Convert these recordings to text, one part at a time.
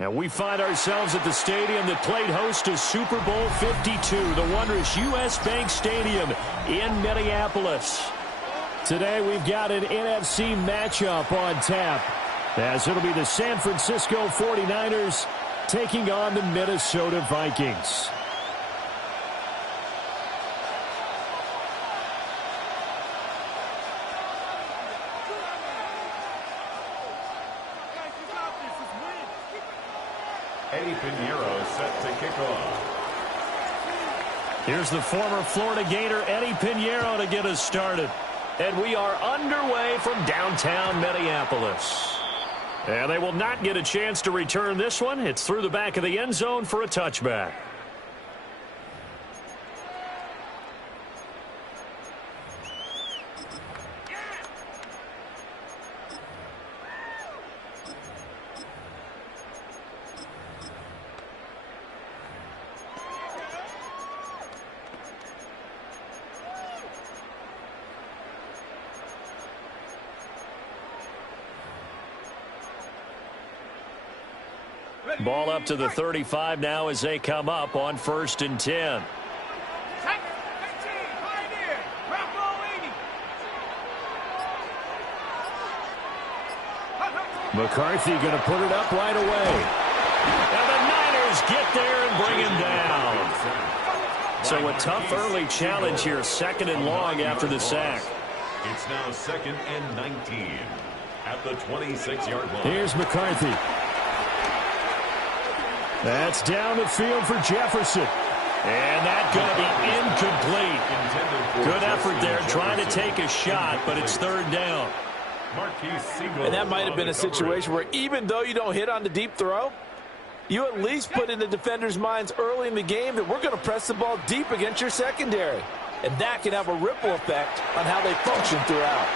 And we find ourselves at the stadium that played host to Super Bowl 52, the wondrous U.S. Bank Stadium in Minneapolis. Today we've got an NFC matchup on tap, as it'll be the San Francisco 49ers taking on the Minnesota Vikings. Eddie Pinheiro set to kick off. Here's the former Florida Gator Eddie Pinheiro to get us started. And we are underway from downtown Minneapolis. And they will not get a chance to return this one. It's through the back of the end zone for a touchback. Ball up to the 35 now as they come up on 1st and 10. McCarthy going to put it up right away. And the Niners get there and bring him down. So a tough early challenge here, 2nd and long after the sack. It's now 2nd and 19 at the 26-yard line. Here's McCarthy. That's down the field for Jefferson. And that's going to be incomplete. Good effort there trying to take a shot, but it's 3rd down. And that might have been a situation where even though you don't hit on the deep throw, you at least put in the defenders' minds early in the game that we're going to press the ball deep against your secondary. And that can have a ripple effect on how they function throughout.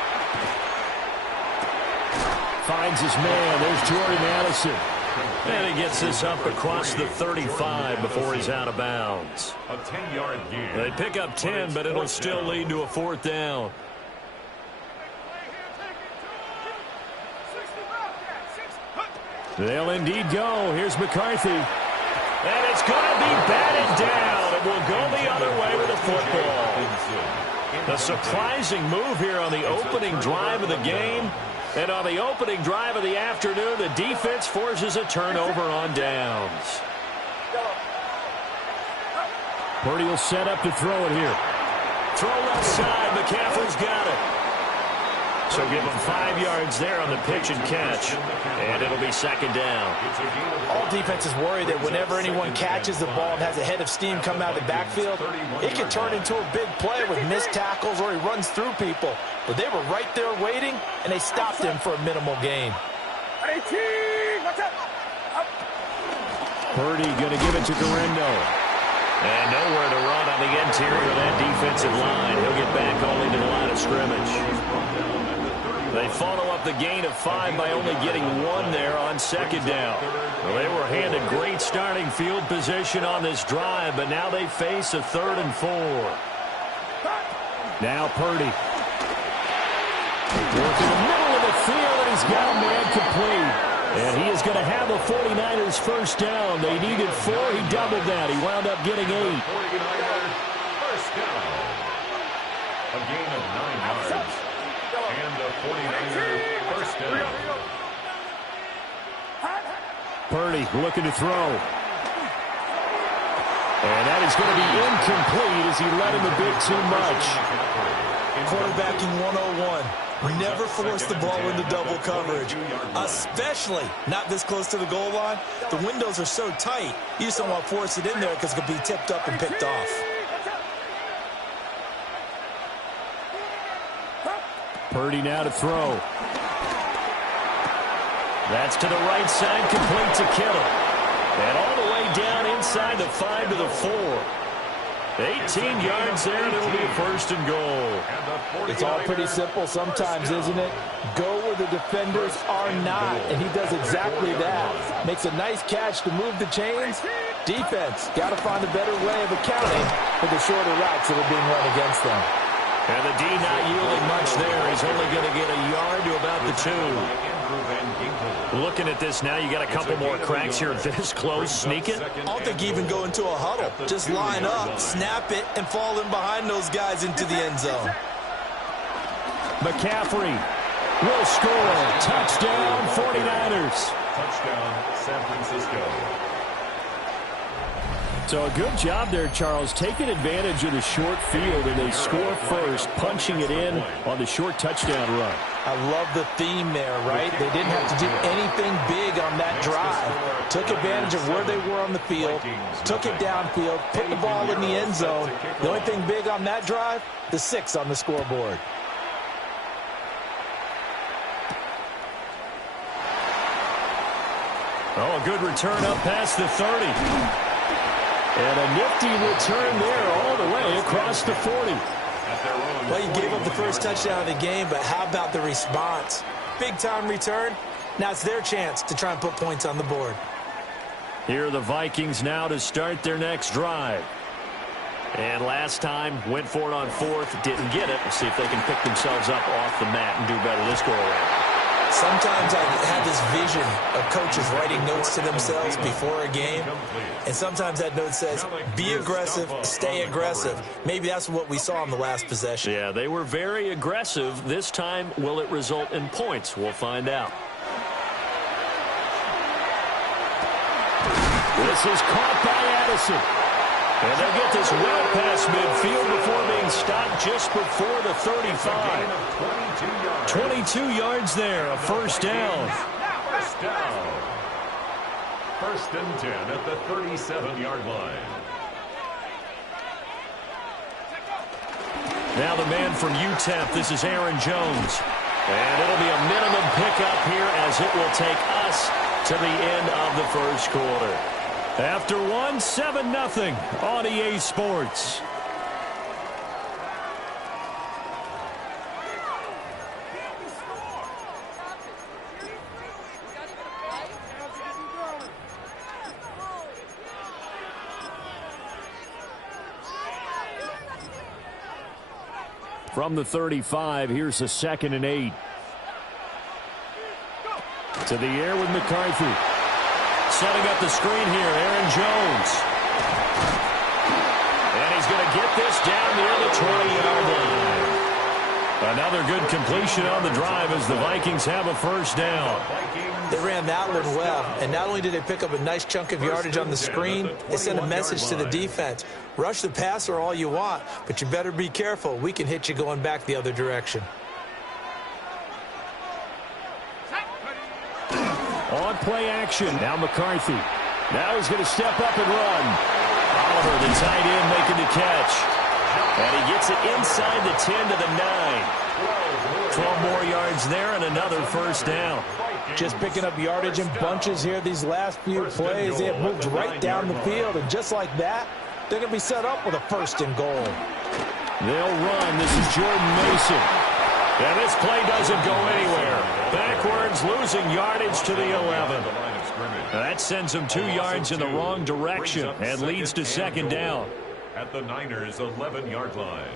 Finds his man. There's Jordan Addison. And he gets this up across the 35 before he's out of bounds. A 10-yard gain. They pick up 10, but it'll still lead to a 4th down. They'll indeed go. Here's McCarthy. And it's going to be batted down. It will go the other way with the football. A surprising move here on the opening drive of the game. And on the opening drive of the afternoon, the defense forces a turnover on downs. Purdy will set up to throw it here. Throw left side. McCaffrey's got it. So give him 5 yards there on the pitch and catch. And it'll be 2nd down. All defenses worry that whenever anyone catches the ball and has a head of steam come out of the backfield, it can turn into a big play with missed tackles or he runs through people. But they were right there waiting, and they stopped him for a minimal gain. Purdy going to give it to Garendo. And nowhere to run on the interior of that defensive line. He'll get back only to the line of scrimmage. They follow up the gain of 5 by only getting 1 there on 2nd down. Well, they were handed great starting field position on this drive, but now they face a 3rd and 4. Now Purdy. Working the middle of the field, and he's got a man complete. And he is going to have the 49ers 1st down. They needed 4. He doubled that. He wound up getting 8. 49ers 1st down. A gain of 9 yards. And the 49ers 1st down. Purdy looking to throw. And that is going to be incomplete as he let him a bit too much. Quarterbacking 101. Never force the ball into double coverage, especially not this close to the goal line. The windows are so tight, you just don't want to force it in there because it could be tipped up and picked off. Purdy now to throw. That's to the right side, complete to Kittle. And all the way down inside the 5 to the 4. 18 yards there, and it'll be a 1st and goal. It's all pretty simple sometimes, isn't it? Go where the defenders are not, and he does exactly that. Makes a nice catch to move the chains. Defense got to find a better way of accounting for the shorter routes that are being run against them. And the D not yielding much there. He's only going to get a yard to about the 2. Looking at this now, you got a couple more cracks here this close. Sneak it. I don't think you even go into a huddle. Just line up, snap it, and fall in behind those guys into the end zone. McCaffrey will score. Touchdown, 49ers. Touchdown, San Francisco. So a good job there, Charles, taking advantage of the short field, and they score first, punching it in on the short touchdown run. I love the theme there, right? They didn't have to do anything big on that drive. Took advantage of where they were on the field, took it downfield, put the ball in the end zone. The only thing big on that drive, the 6 on the scoreboard. Oh, a good return up past the 30. And a nifty return there all the way across the 40. Well, you gave up the first touchdown of the game, but how about the response? Big-time return. Now it's their chance to try and put points on the board. Here are the Vikings now to start their next drive. And last time, went for it on 4th, didn't get it. We'll see if they can pick themselves up off the mat and do better this go-around. Sometimes I have this vision of coaches writing notes to themselves before a game, and sometimes that note says, be aggressive, stay aggressive. Maybe that's what we saw in the last possession. Yeah, they were very aggressive. This time, will it result in points? We'll find out. This is caught by Addison. And they get this well past midfield before being stopped just before the 35. 22 yards there, a first down. First down. 1st and 10 at the 37-yard line. Now the man from UTEP, this is Aaron Jones. And it'll be a minimum pickup here as it will take us to the end of the first quarter. After 7-0 on EA Sports. From the 35, here's a 2nd and 8. To the air with McCarthy. Setting up the screen here, Aaron Jones. And he's going to get this down near the 20-yard line. Another good completion on the drive as the Vikings have a first down. They ran that one well, and not only did they pick up a nice chunk of yardage on the screen, they sent a message to the defense. Rush the passer all you want, but you better be careful. We can hit you going back the other direction. On play action. Now McCarthy. Now he's going to step up and run. Oliver, the tight end, making the catch. And he gets it inside the 10 to the 9. 12 more yards there and another first down. Just picking up yardage in bunches here these last few plays. They have moved right down the field, and just like that, they're going to be set up with a 1st and goal. They'll run. This is Jordan Mason. And this play doesn't go anywhere. Backwards, losing yardage to the 11. That sends them 2 yards in the wrong direction and leads to 2nd down. At the Niners' 11-yard line.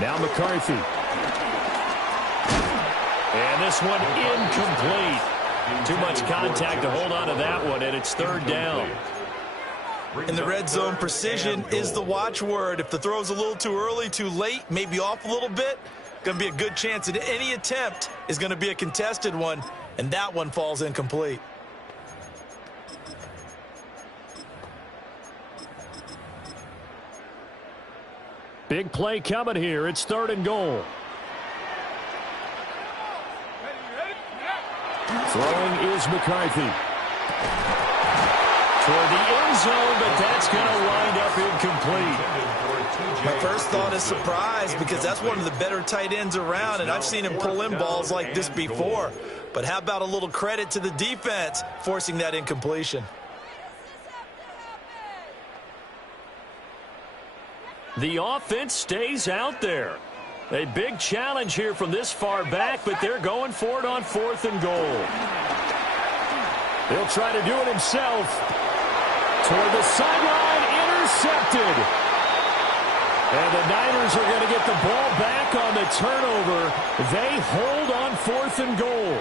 Now McCarthy. And this one incomplete. Too much contact to hold on to that one, and it's 3rd down. In the red zone, precision is the watchword. If the throw's a little too early, too late, maybe off a little bit, going to be a good chance that any attempt is going to be a contested one, and that one falls incomplete. Big play coming here. It's 3rd and goal. Throwing is McCarthy. Toward the end zone, but that's going to wind up incomplete. My first thought is surprise, because that's one of the better tight ends around, and I've seen him pull in balls like this before. But how about a little credit to the defense forcing that incompletion? The offense stays out there. A big challenge here from this far back, but they're going for it on 4th and goal. He'll try to do it himself. Toward the sideline, intercepted. And the Niners are going to get the ball back on the turnover. They hold on 4th and goal.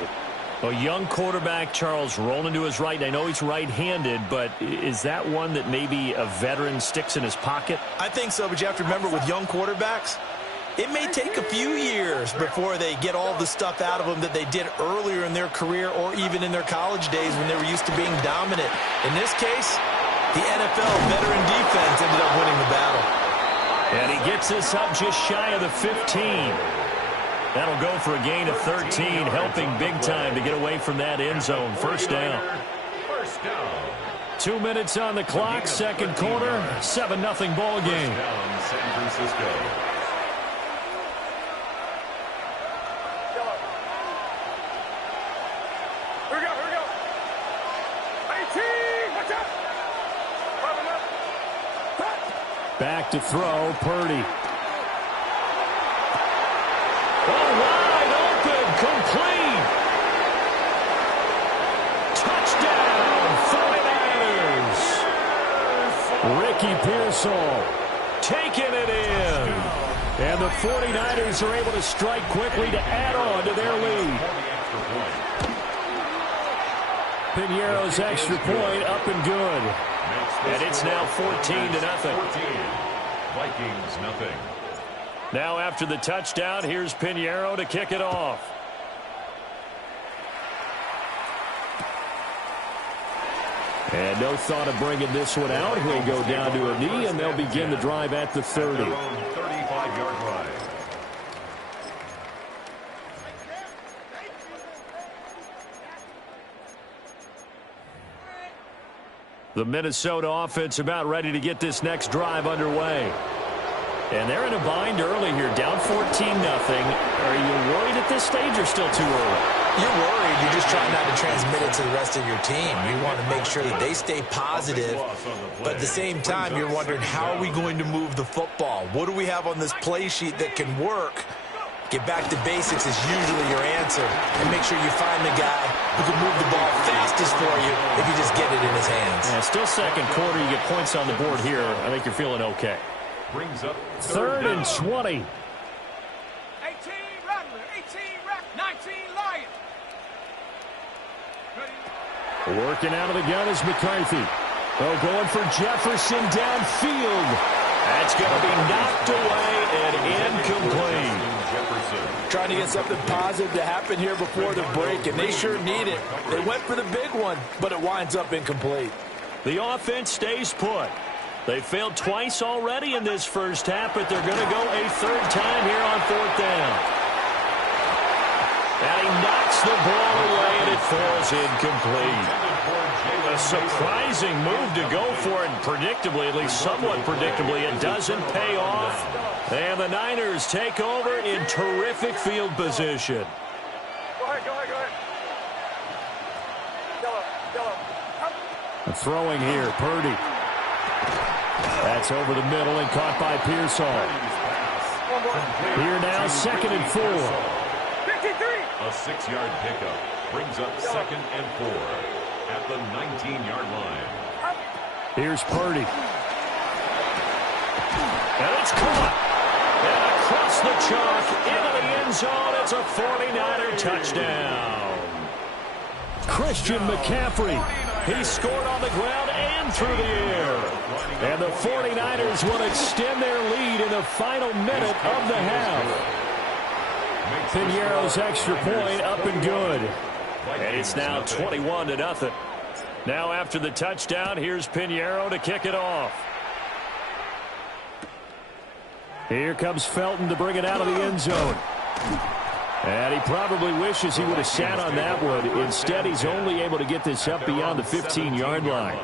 A young quarterback, Charles, rolling to his right. I know he's right-handed, but is that one that maybe a veteran sticks in his pocket? I think so, but you have to remember with young quarterbacks, it may take a few years before they get all the stuff out of them that they did earlier in their career or even in their college days when they were used to being dominant. In this case, the NFL veteran defense ended up winning the battle. And he gets this up just shy of the 15. That'll go for a gain of 13, helping big time to get away from that end zone. First down. 2 minutes on the clock, second quarter, 7-0 ball game. San Francisco. Here we go. 18, watch out. Back to throw, Purdy. Oh, wide open, complete. Touchdown, 49ers. Ricky Pearsall taking it in. And the 49ers are able to strike quickly to add on to their lead. Piñeiro's extra point up and good. And it's now 14-0. Vikings, nothing. Now after the touchdown, here's Piñeiro to kick it off. And no thought of bringing this one out. He'll go down to a knee, and they'll begin the drive at the 30. 35-yard line. The Minnesota offense about ready to get this next drive underway. And they're in a bind early here, down 14-0. Are you worried at this stage or still too early? You're worried. You're just trying not to transmit it to the rest of your team. You want to make sure that they stay positive. But at the same time, you're wondering, how are we going to move the football? What do we have on this play sheet that can work? Get back to basics is usually your answer. And make sure you find the guy who can move the ball fastest for you if you just get it in his hands. Yeah, still second quarter. You get points on the board here. I think you're feeling okay. Brings up third and 20. 18 Rattler, 18 Rack, 19 Lion. Working out of the gun is McCarthy. Oh, going for Jefferson downfield. That's going to be knocked away and incomplete. Trying to get something positive to happen here before the break, and they sure need it. They went for the big one, but it winds up incomplete. The offense stays put. They failed twice already in this first half, but they're going to go a third time here on fourth down. And he knocks the ball away, and it falls incomplete. A surprising move to go for it, predictably, at least somewhat predictably, it doesn't pay off. And the Niners take over in terrific field position. Go ahead. Throwing here, Purdy. That's over the middle and caught by Pearsall. Here now, 2nd and 4. 53. A 6-yard pickup brings up 2nd and 4 at the 19-yard line. Here's Purdy. And it's caught. And across the chalk into the end zone. It's a 49er touchdown. Christian McCaffrey. He scored on the ground and through the air. And the 49ers will extend their lead in the final minute of the half. Piñeiro's extra point up and good. And it's now 21-0. Now after the touchdown, here's Piñeiro to kick it off. Here comes Felton to bring it out of the end zone. And he probably wishes he would have sat on that one. Instead, he's only able to get this up beyond the 15-yard line.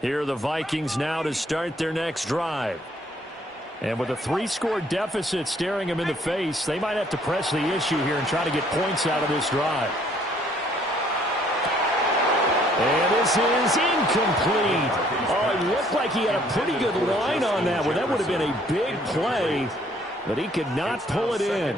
Here are the Vikings now to start their next drive. And with a 3-score deficit staring them in the face, they might have to press the issue here and try to get points out of this drive. And this is incomplete. Oh, it looked like he had a pretty good line on that one. That would have been a big play, but he could not pull it in.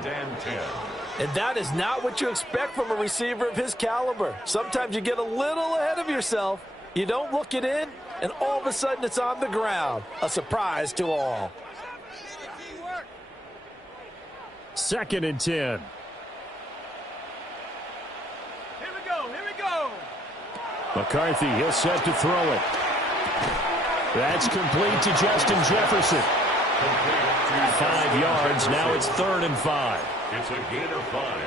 And that is not what you expect from a receiver of his caliber. Sometimes you get a little ahead of yourself. You don't look it in, and all of a sudden it's on the ground. A surprise to all. 2nd and 10. Here we go. Here we go. McCarthy, he'll set to throw it. That's complete to Justin Jefferson. 5 yards. Now it's 3rd and 5. It's a gain of 5.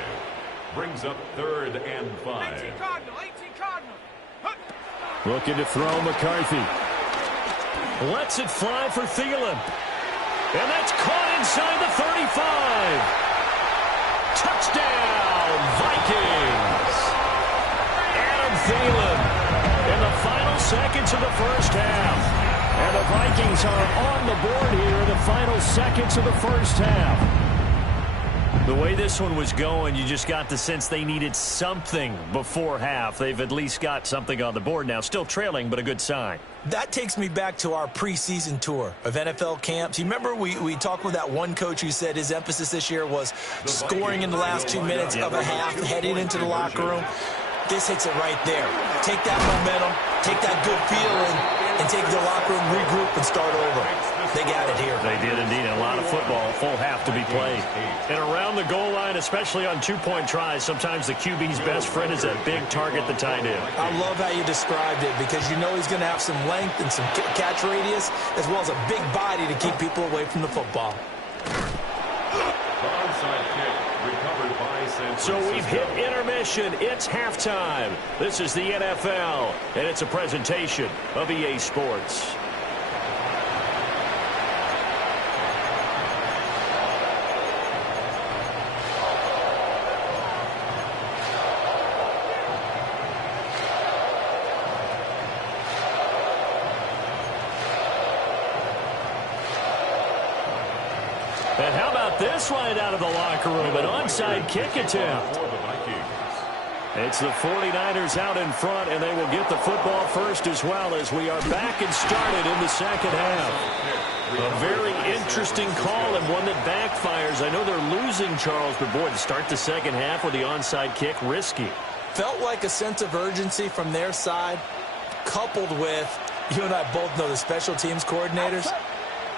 Brings up 3rd and 5. 18 Cardinal. 18 Cardinal. Huh. Looking to throw McCarthy. Lets it fly for Thielen. And that's caught inside the 35. Touchdown, Vikings. Adam Thielen in the final seconds of the first half. And the Vikings are on the board here in the final seconds of the first half. The way this one was going, you just got the sense they needed something before half. They've at least got something on the board now. Still trailing, but a good sign. That takes me back to our preseason tour of NFL camps. You remember we talked with that one coach who said his emphasis this year was scoring in the last 2 minutes of a half, heading into the locker room. This hits it right there. Take that momentum, take that good feeling, and take the locker room, regroup, and start over. They got it here. They did indeed. A lot of football, full half to be played. And around the goal line, especially on 2-point tries, sometimes the QB's best friend is that big target, the tight end. I love how you described it because you know he's going to have some length and some catch radius as well as a big body to keep people away from the football. The onside kick recovered by San Francisco. So we've hit intermission. It's halftime. This is the NFL, and it's a presentation of EA Sports. And how about this right out of the locker room? An onside kick attempt. It's the 49ers out in front, and they will get the football first as well as we are back and started in the second half. A very interesting call and one that backfires. I know they're losing, Charles, but boy, to start the second half with the onside kick, risky. Felt like a sense of urgency from their side, coupled with, you and I both know the special teams coordinators.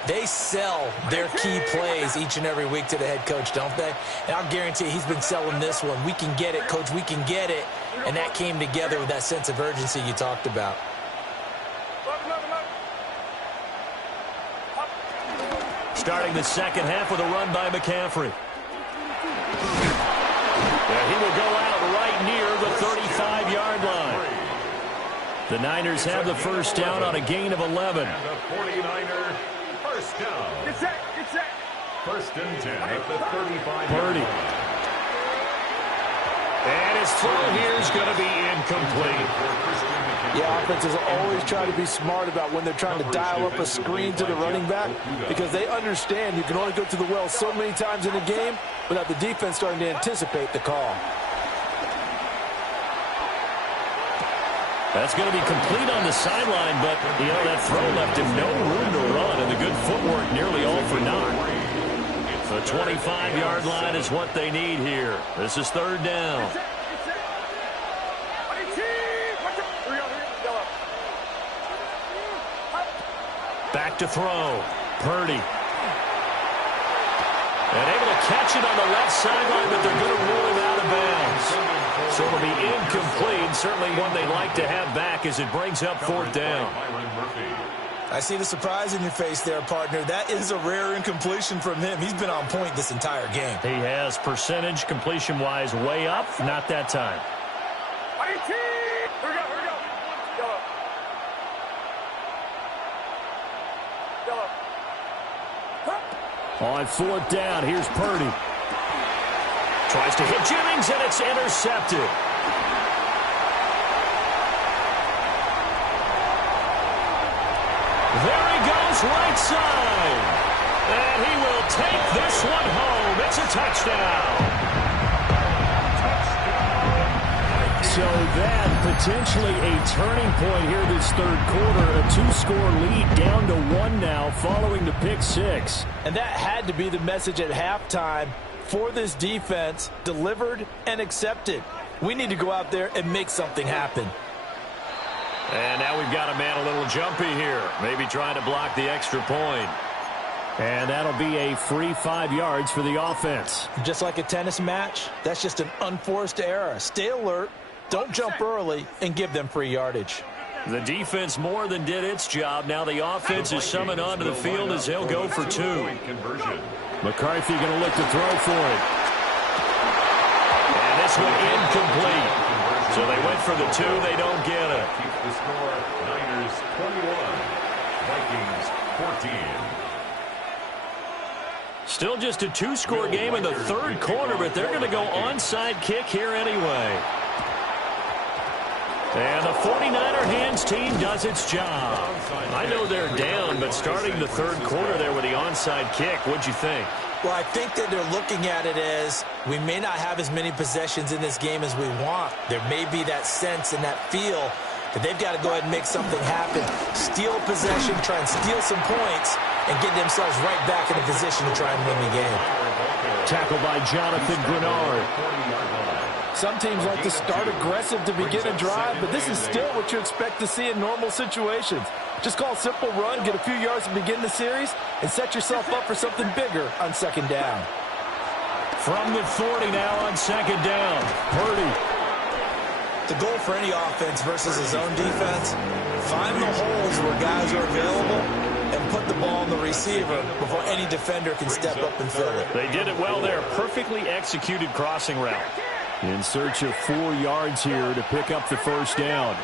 They sell their key plays each and every week to the head coach, don't they? And I'll guarantee he's been selling this one. We can get it, coach, we can get it. And that came together with that sense of urgency you talked about. Starting the second half with a run by McCaffrey. Yeah, he will go out right near the 35-yard line. The Niners have the first down on a gain of 11. And the 49er first down. Get set. Get set. 1st and 10 at the 35. Purdy. And his throw here is going to be incomplete. Yeah, offenses always try to be smart about when they're trying to dial up a screen to the running back because they understand you can only go to the well so many times in a game without the defense starting to anticipate the call. That's going to be complete on the sideline, but, you know, that throw left him no room to run, and the good footwork nearly all for naught. The 25-yard line is what they need here. This is 3rd down. Back to throw. Purdy. And able to catch it on the left sideline, but they're going to rule him out of bounds. So it'll be incomplete. Certainly one they'd like to have back as it brings up 4th down. I see the surprise in your face there, partner. That is a rare incompletion from him. He's been on point this entire game. He has percentage completion-wise way up. Not that time. Here we go. Yellow. On 4th down, here's Purdy. Tries to hit Jennings, and it's intercepted. There he goes, right side. And he will take this one home. It's a touchdown. So that potentially a turning point here this third quarter. A 2-score lead down to 1 now following the pick six. And that had to be the message at halftime for this defense, delivered and accepted. We need to go out there and make something happen. And now we've got a man a little jumpy here. Maybe trying to block the extra point. And that'll be a free 5 yards for the offense. Just like a tennis match, that's just an unforced error. Stay alert, don't jump early, and give them free yardage. The defense more than did its job. Now the offense is summoned onto the field as they'll go for 2. McCarthy going to look to throw for it. And this one incomplete. So they went for the 2. They don't get it. Keeps the score, Niners 21, Vikings 14. Still just a 2-score game in the third quarter, but they're going to go onside kick here anyway. And the 49er hands team does its job. I know they're down, but starting the third quarter there with the onside kick, what'd you think? Well, I think that they're looking at it as we may not have as many possessions in this game as we want. There may be that sense and that feel that they've got to go ahead and make something happen. Steal possession, try and steal some points, and get themselves right back in a position to try and win the game. Tackled by Jonathan Grenard. Some teams like to start aggressive to begin a drive, but this is still what you expect to see in normal situations. Just call a simple run, get a few yards to begin the series, and set yourself up for something bigger on second down. From the 40 now on second down, Purdy. The goal for any offense versus his own defense, find the holes where guys are available and put the ball on the receiver before any defender can step up and fill it. They did it well there. Perfectly executed crossing route. In search of 4 yards here to pick up the first down.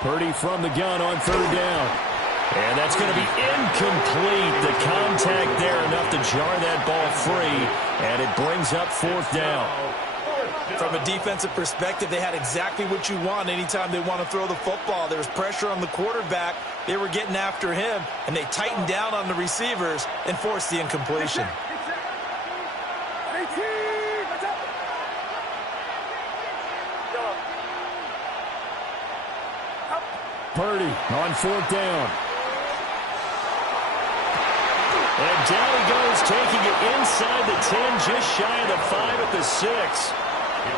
Purdy from the gun on third down. And that's going to be incomplete. The contact there enough to jar that ball free, and it brings up fourth down. From a defensive perspective, they had exactly what you want anytime they want to throw the football. There was pressure on the quarterback. They were getting after him, and they tightened down on the receivers and forced the incompletion. Purdy on fourth down. And down he goes, taking it inside the 10, just shy of the 5 at the 6.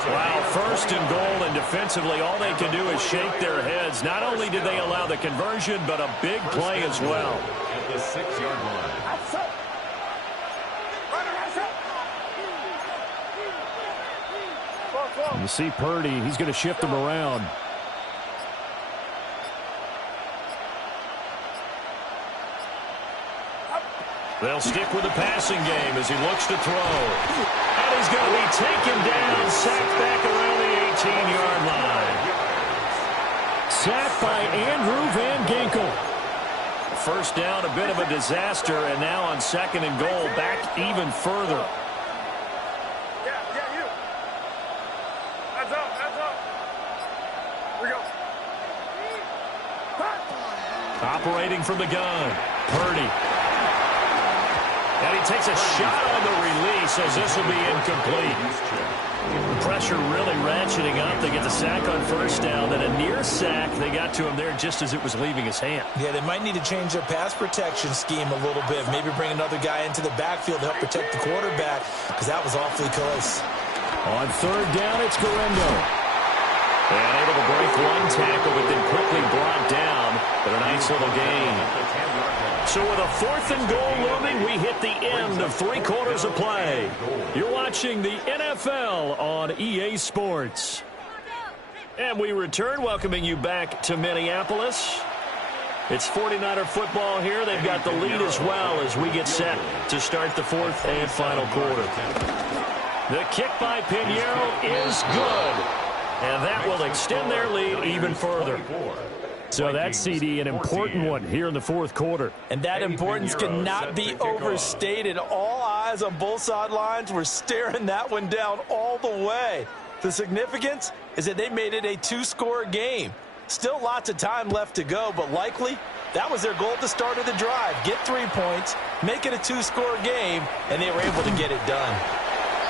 Wow, first and goal, and defensively all they can do is shake their heads. Not only did they allow the conversion, but a big play as well. At the 6-yard line. You see Purdy, he's going to shift him around. They'll stick with the passing game as he looks to throw. And he's going to be taken down, sacked back around the 18-yard line. Sacked by Andrew Van Ginkel. First down, a bit of a disaster, and now on second and goal, back even further. Yeah, you. Heads up. Here we go. Operating from the gun, Purdy. And he takes a shot on the release as this will be incomplete. The pressure really ratcheting up. They get the sack on first down, then a near sack. They got to him there just as it was leaving his hand. Yeah, they might need to change their pass protection scheme a little bit. Maybe bring another guy into the backfield to help protect the quarterback, because that was awfully close. On third down, it's Guerrero. And able to break one tackle, but then quickly brought down. But a nice little gain. So with a fourth and goal looming, we hit the end of 3 quarters of play. You're watching the NFL on EA Sports. And we return, welcoming you back to Minneapolis. It's 49er football here. They've got the lead as well as we get set to start the fourth and final quarter. The kick by Pinheiro is good. And that will extend their lead even further. So that's, CD, an important one here in the fourth quarter. And that importance cannot be overstated. All eyes on both sidelines were staring that one down all the way. The significance is that they made it a 2-score game. Still lots of time left to go, but likely that was their goal at the start of the drive. Get 3 points, make it a 2-score game, and they were able to get it done.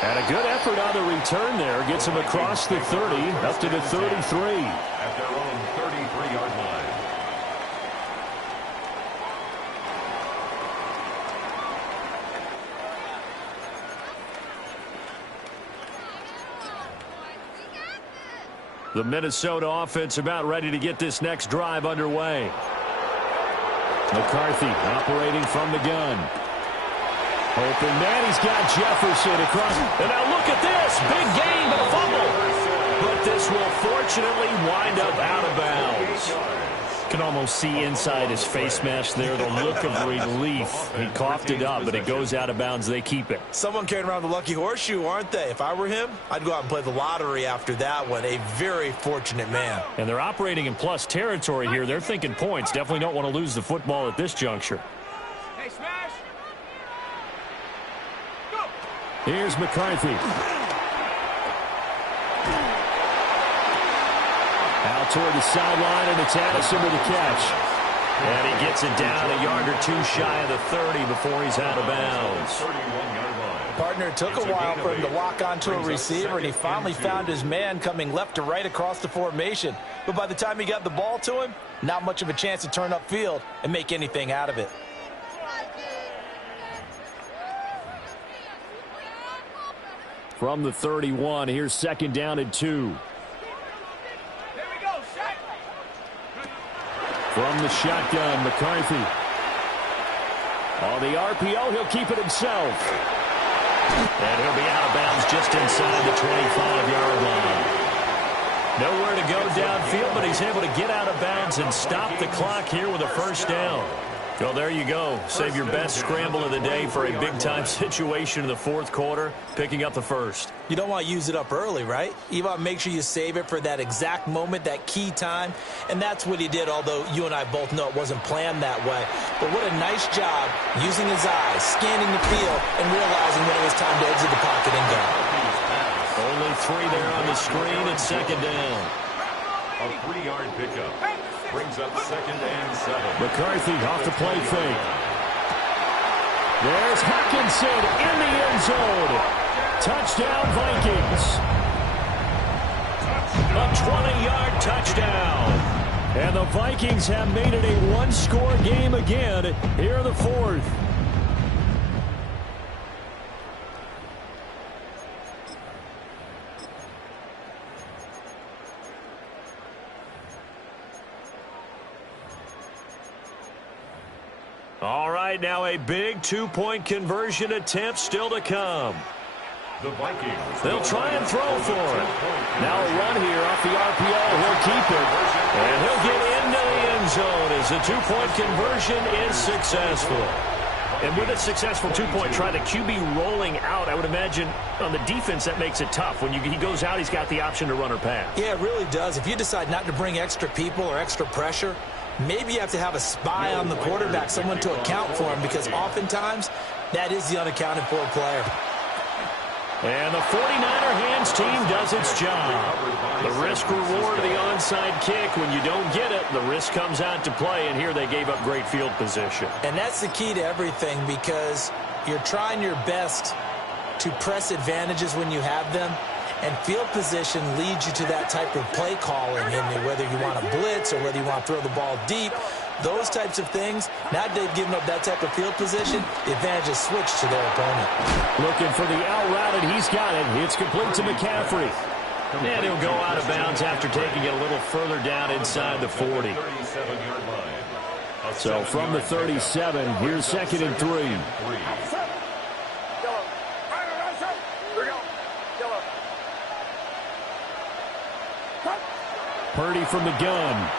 And a good effort on the return there. Gets him across the 30, up to the 33. At their own 33-yard line. The Minnesota offense about ready to get this next drive underway. McCarthy operating from the gun. Open man, he's got Jefferson across. And now look at this. Big gain, but a fumble. But this will fortunately wind up out of bounds. Can almost see inside his face mask there the look of relief. He coughed it up, but it goes out of bounds. They keep it. Someone carrying around the lucky horseshoe, aren't they? If I were him, I'd go out and play the lottery after that one. A very fortunate man. And they're operating in plus territory here. They're thinking points. Definitely don't want to lose the football at this juncture. Hey, smash! Here's McCarthy. Out toward the sideline, and it's Addison with the catch. And he gets it down a yard or two shy of the 30 before he's out of bounds. 31-yard line. Partner, it took a while for him to lock onto a receiver, and he finally found his man coming left to right across the formation. But by the time he got the ball to him, not much of a chance to turn upfield and make anything out of it. From the 31, here's second down and 2. From the shotgun, McCarthy. On the RPO, he'll keep it himself. And he'll be out of bounds just inside the 25-yard line. Nowhere to go downfield, but he's able to get out of bounds and stop the clock here with a first down. Well, there you go. Save your best scramble of the day for a big-time situation in the fourth quarter, picking up the first. You don't want to use it up early, right? You want to make sure you save it for that exact moment, that key time. And that's what he did, although you and I both know it wasn't planned that way. But what a nice job using his eyes, scanning the field, and realizing when it was time to exit the pocket and go. Only 3 there on the screen at second down. A 3-yard pickup. Brings up second and 7. McCarthy off the play fake. There's Hawkinson in the end zone. Touchdown, Vikings. A 20-yard touchdown. And the Vikings have made it a one-score game again here in the fourth. All right, now a big two-point conversion attempt still to come. The Vikings. They'll try and throw for it. Now a run here off the RPO. He'll keep it. And he'll get into the end zone as the two-point conversion is successful. And with a successful two-point try, the QB rolling out, I would imagine on the defense that makes it tough. When he goes out, he's got the option to run or pass. Yeah, it really does. If you decide not to bring extra people or extra pressure, maybe you have to have a spy on the quarterback, someone to account for him, because oftentimes that is the unaccounted for player. And the 49er hands team does its job. The risk-reward of the onside kick, when you don't get it, the risk comes out to play, and here they gave up great field position. And that's the key to everything, because you're trying your best to press advantages when you have them, and field position leads you to that type of play calling, and whether you want to blitz or whether you want to throw the ball deep, those types of things. Now they've given up that type of field position, the advantage is switched to their opponent. Looking for the out route, and he's got it. It's complete to McCaffrey. And he'll go out of bounds after taking it a little further down inside the 40. So from the 37, here's second and 3. Purdy from the gun.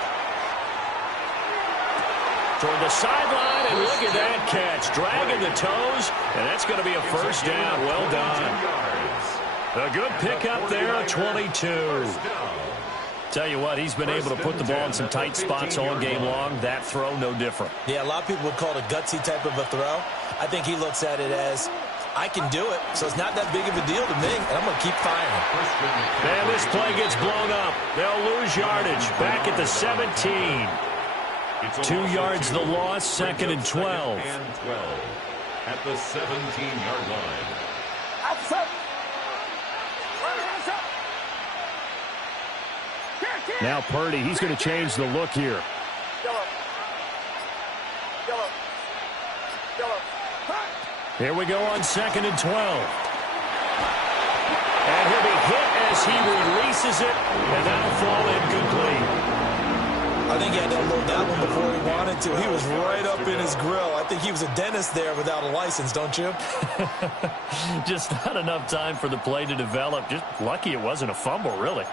Toward the sideline, and look at that catch. Dragging the toes, and that's going to be a first down. Well done. A good pickup there, a 22. Tell you what, he's been able to put the ball in some tight spots all game long. That throw, no different. Yeah, a lot of people would call it a gutsy type of a throw. I think he looks at it as, I can do it, so it's not that big of a deal to me, and I'm going to keep firing. And this play gets blown up. They'll lose yardage. Back at the 17. 2 yards the loss, second and 12. At the 17-yard line. Now Purdy, he's going to change the look here. Here we go on 2nd and 12. And he'll be hit as he releases it, and that'll fall incomplete. I think he had to unload that one before he wanted to. He was right up in his grill. I think he was a dentist there without a license, don't you? Just not enough time for the play to develop. Just lucky it wasn't a fumble, really.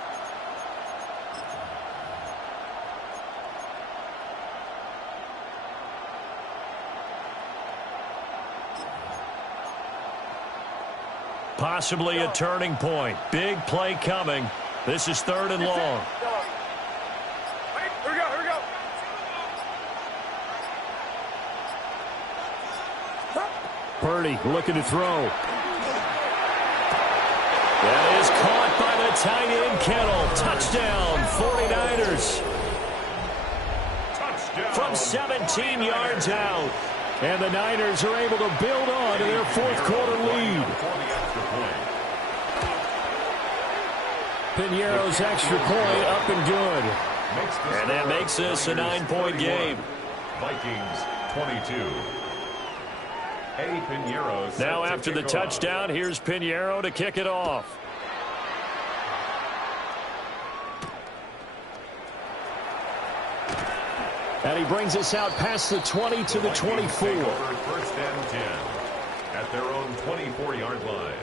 Possibly a turning point. Big play coming. This is 3rd and long. Here we go, here we go. Purdy looking to throw. That is caught by the tight end, Kittle. Touchdown, 49ers. Touchdown. From 17 yards out. And the Niners are able to build on to their 4th quarter lead. Piñeiro's extra point up and good. And that makes this a 9-point game. Vikings 22. Eddie Piñeiro. Now after the touchdown, here's Piñeiro to kick it off. And he brings us out past the 20 to the 24. 1st and 10 at their own 24-yard line.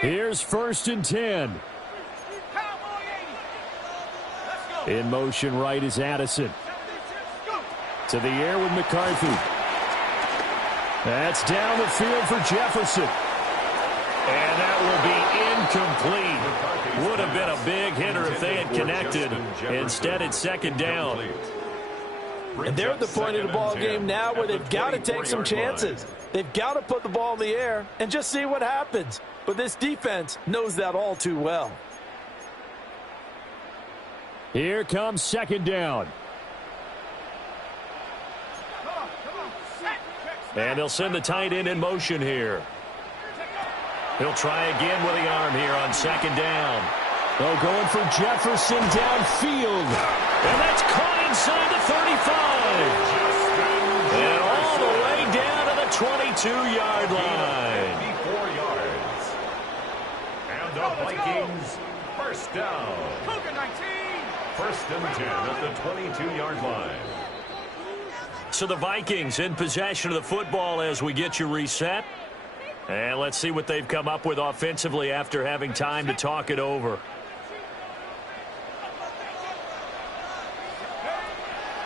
Here's 1st and 10. In motion right is Addison. To the air with McCarthy. That's down the field for Jefferson. And that will be incomplete. Would have been a big hitter if they had connected. Instead, it's 2nd down. And they're at the point of the ball game now where they've got to take some chances. They've got to put the ball in the air and just see what happens. But this defense knows that all too well. Here comes 2nd down. And they'll send the tight end in motion here. He'll try again with the arm here on 2nd down. They're going for Jefferson downfield. And that's caught inside the 35. And all the way down to the 22-yard line. 54 yards. And the Vikings 1st down. 1st and 10 at the 22-yard line. So the Vikings in possession of the football as we get you reset. And let's see what they've come up with offensively after having time to talk it over.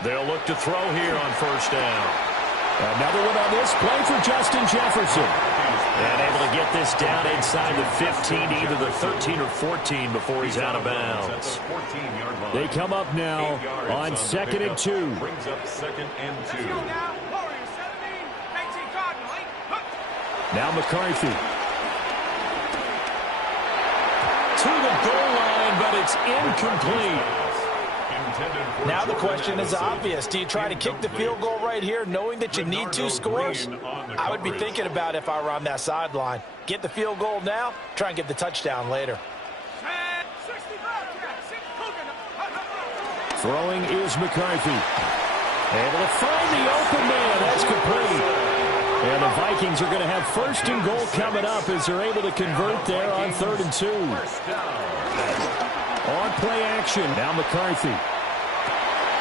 They'll look to throw here on 1st down. Another one on this play for Justin Jefferson. And able to get this down inside the 15, either the 13 or 14 before he's out of bounds. They come up now on 2nd and 2. Brings up 2nd and 2. Now McCarthy. To the goal line, but it's incomplete. Now the question is obvious. Do you try to kick the field goal right here knowing that you need 2 scores? I would be thinking about it if I were on that sideline. Get the field goal now, try and get the touchdown later. Throwing is McCarthy. Able to find the open man. That's complete. And the Vikings are going to have 1st and goal coming up as they're able to convert there on 3rd and 2. On play action. Now McCarthy.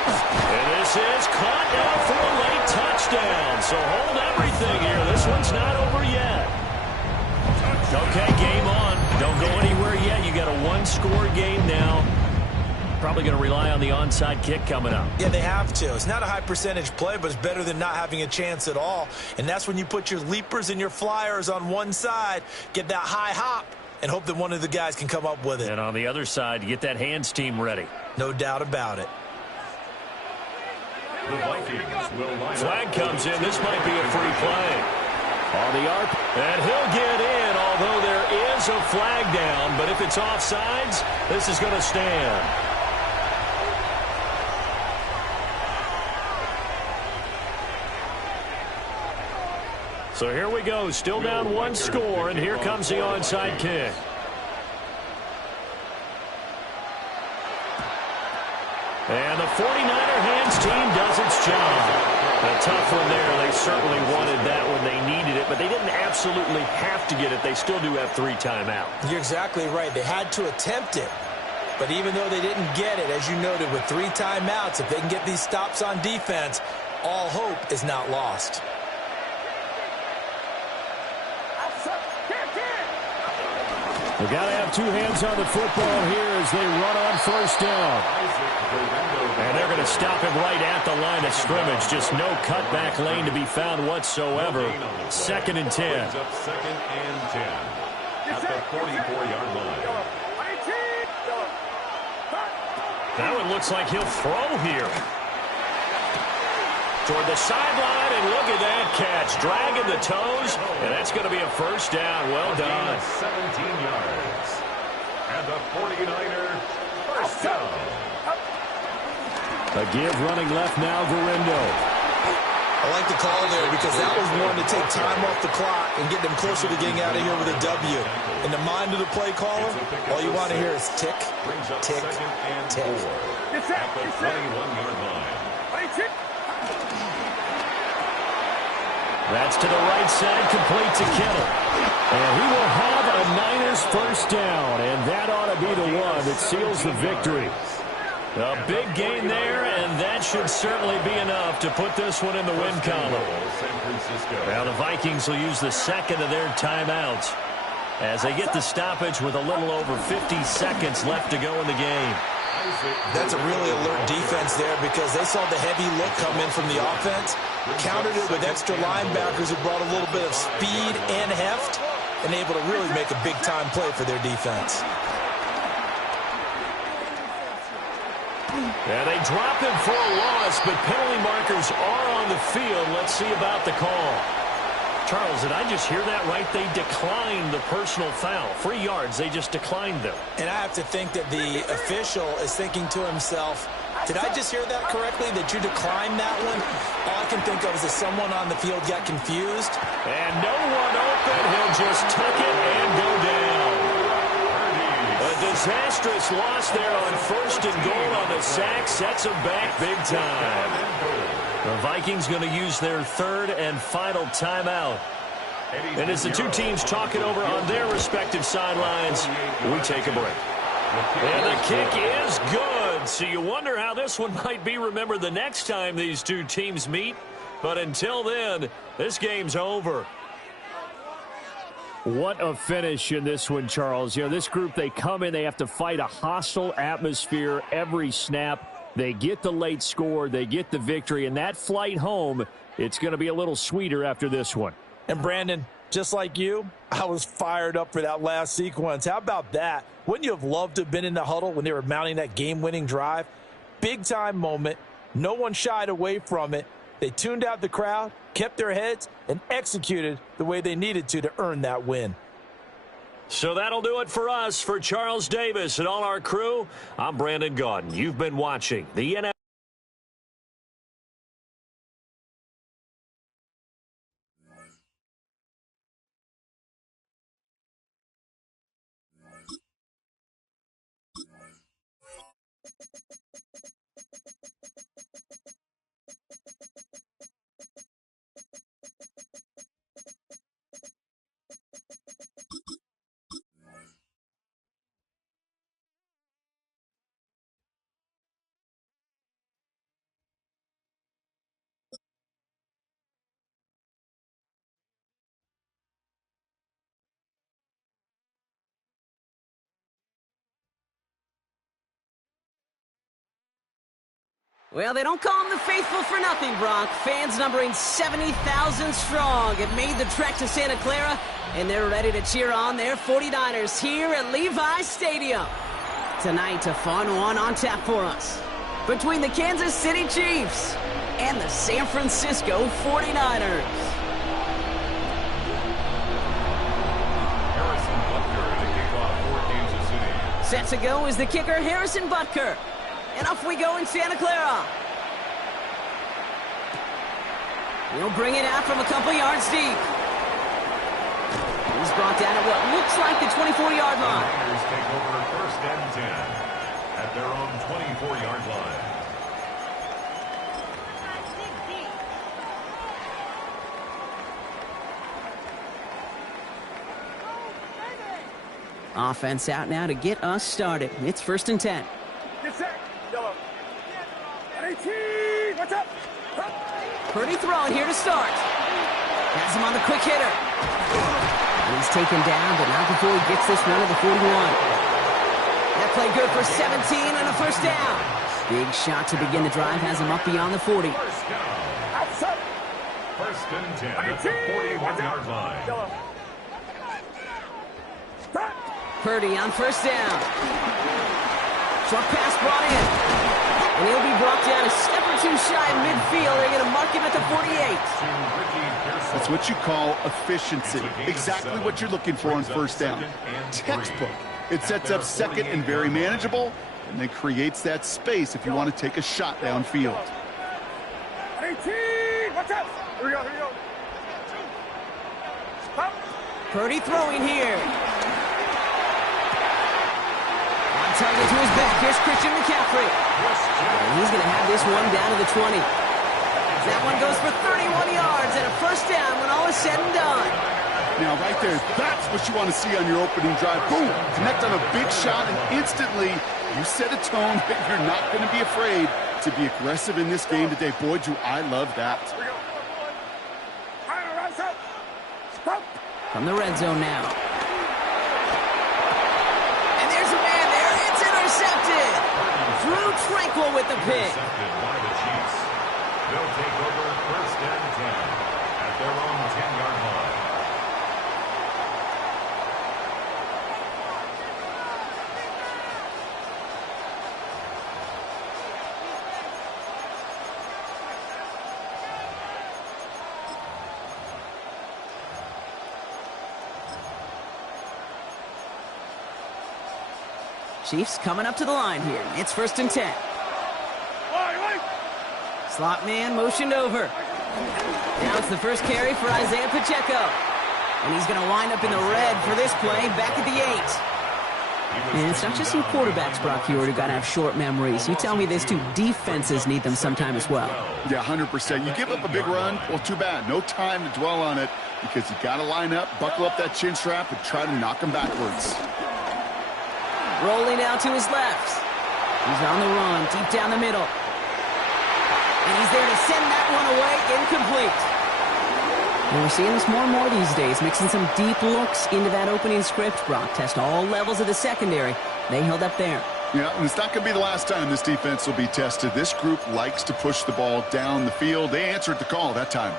And this is caught now for a late touchdown. So hold everything here. This one's not over yet. Okay, game on. Don't go anywhere yet. You got a 1-score game now. Probably going to rely on the onside kick coming up. Yeah, they have to. It's not a high percentage play, but it's better than not having a chance at all. And that's when you put your leapers and your flyers on one side, get that high hop, and hope that one of the guys can come up with it. And on the other side, you get that hands team ready. No doubt about it. The Vikings will line Flag comes in. This might be a free play. On the arc, and he'll get in, although there is a flag down. But if it's offsides, this is going to stand. So here we go, still down one score, and here comes the onside kick. And the 49er hands team does its job. A tough one there. They certainly wanted that when they needed it, but they didn't absolutely have to get it. They still do have 3 timeouts. You're exactly right. They had to attempt it. But even though they didn't get it, as you noted, with 3 timeouts, if they can get these stops on defense, all hope is not lost. We've got to have 2 hands on the football here as they run on first down. And they're going to stop him right at the line of scrimmage. Just no cutback lane to be found whatsoever. 2nd and 10. Second and 10 at the 44-yard line. That one looks like he'll throw here. Toward the sideline, and look at that catch. Dragging the toes, and that's going to be a first down. Well done. 17 yards. And the 49er first down. A give running left now, Gurindo. I like the call there because that was one to take time off the clock and get them closer to getting out of here with a W. In the mind of the play caller, all you want to hear is tick, tick, tick. At the 21-yard line. That's to the right side, complete to Kittle. And he will have a Niners first down, and that ought to be the one that seals the victory. A big gain there, and that should certainly be enough to put this one in the win column. Now the Vikings will use the second of their timeouts as they get the stoppage with a little over 50 seconds left to go in the game. That's a really alert defense there because they saw the heavy look come in from the offense, countered it with extra linebackers who brought a little bit of speed and heft, and able to really make a big-time play for their defense. Yeah, they drop him for a loss, but penalty markers are on the field. Let's see about the call. Charles, did I just hear that right? They declined the personal foul. 3 yards, they just declined them. And I have to think that the official is thinking to himself, did I just hear that correctly, that you declined that one? All I can think of is that someone on the field got confused. And no one open. He'll just tuck it and go down. A disastrous loss there on 1st and goal on the sack. Sets them back big time. The Vikings going to use their 3rd and final timeout. And as the 2 teams talk it over on their respective sidelines, we take a break. And the kick is good. So you wonder how this one might be remembered the next time these 2 teams meet. But until then, this game's over. What a finish in this one, Charles. You know, this group, they come in, they have to fight a hostile atmosphere every snap. They get the late score, they get the victory, and that flight home, it's going to be a little sweeter after this one. And Brandon, just like you, I was fired up for that last sequence. How about that? Wouldn't you have loved to have been in the huddle when they were mounting that game-winning drive? Big-time moment. No one shied away from it. They tuned out the crowd, kept their heads, and executed the way they needed to earn that win. So that'll do it for us. For Charles Davis and all our crew, I'm Brandon Gaudin. You've been watching the NFL. Well, they don't call them the faithful for nothing, Bronc. Fans numbering 70,000 strong have made the trek to Santa Clara, and they're ready to cheer on their 49ers here at Levi Stadium. Tonight, a fun one on tap for us between the Kansas City Chiefs and the San Francisco 49ers. Harrison Butker to kick off for Kansas City. Set to go is the kicker, Harrison Butker. And off we go in Santa Clara. We'll bring it out from a couple yards deep. He's brought down at what looks like the 24-yard line. The Niners take over 1st and 10 at their own 24-yard line. Offense out now to get us started. It's 1st and 10. Get set. Yellow. 18. What's up? Purdy throwing here to start. Has him on the quick hitter. And he's taken down, but not before he gets this one at the 41. That play good for 17 and a 1st down. Big shot to begin the drive has him up beyond the 40. 1st down. Outside. 1st and 10 at the 41-yard line. Yellow. Purdy on 1st down. Short pass brought in. And he'll be brought down a step or two shy of midfield. They're going to mark him at the 48. That's what you call efficiency. Exactly what you're looking for on 1st down. Textbook. It sets up 2nd and very manageable, and then creates that space if you want to take a shot downfield. 18. What's up? Here we go. Here we go. Pop. Purdy throwing here. On target to his back. Here's Christian McCaffrey. And he's going to have this one down to the 20. That one goes for 31 yards and a 1st down when all is said and done. Now, right there, that's what you want to see on your opening drive. Boom! Connect on a big shot, and instantly you set a tone that you're not going to be afraid to be aggressive in this game today. Boy, do I love that. From the red zone now. And there's a man there. It's intercepted. Drew Tranquil with the pick. Intercepted by the Chiefs. They'll take over 1st and 10 at their own 10-yard line. Chiefs coming up to the line here. It's 1st and 10. Slot man motioned over. Now it's the first carry for Isaiah Pacheco. And he's going to wind up in the red for this play, back at the 8. And it's not just some quarterbacks, Brock Huard, who got to have short memories. You tell me this too. Defenses need them sometime as well. Yeah, 100%. You give up a big run, well, too bad. No time to dwell on it because you got to line up, buckle up that chin strap, and try to knock them backwards. Rolling out to his left. He's on the run, deep down the middle. And he's there to send that one away, incomplete. And we're seeing this more and more these days, mixing some deep looks into that opening script. Brock test all levels of the secondary. They held up there. Yeah, and it's not going to be the last time this defense will be tested. This group likes to push the ball down the field. They answered the call that time.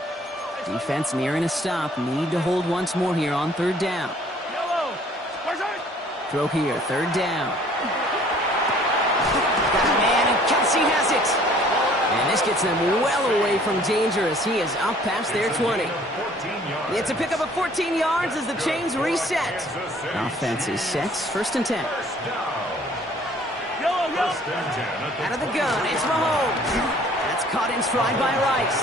Defense nearing a stop. Need to hold once more here on 3rd down. Throw here, 3rd down. Got a man, and Kelsey has it. And this gets them well away from danger as he is up past their 20. It's a pickup of 14 yards as the chains reset. Offense is set, 1st and 10. Out of the gun, it's Mahomes. That's caught in stride by Rice.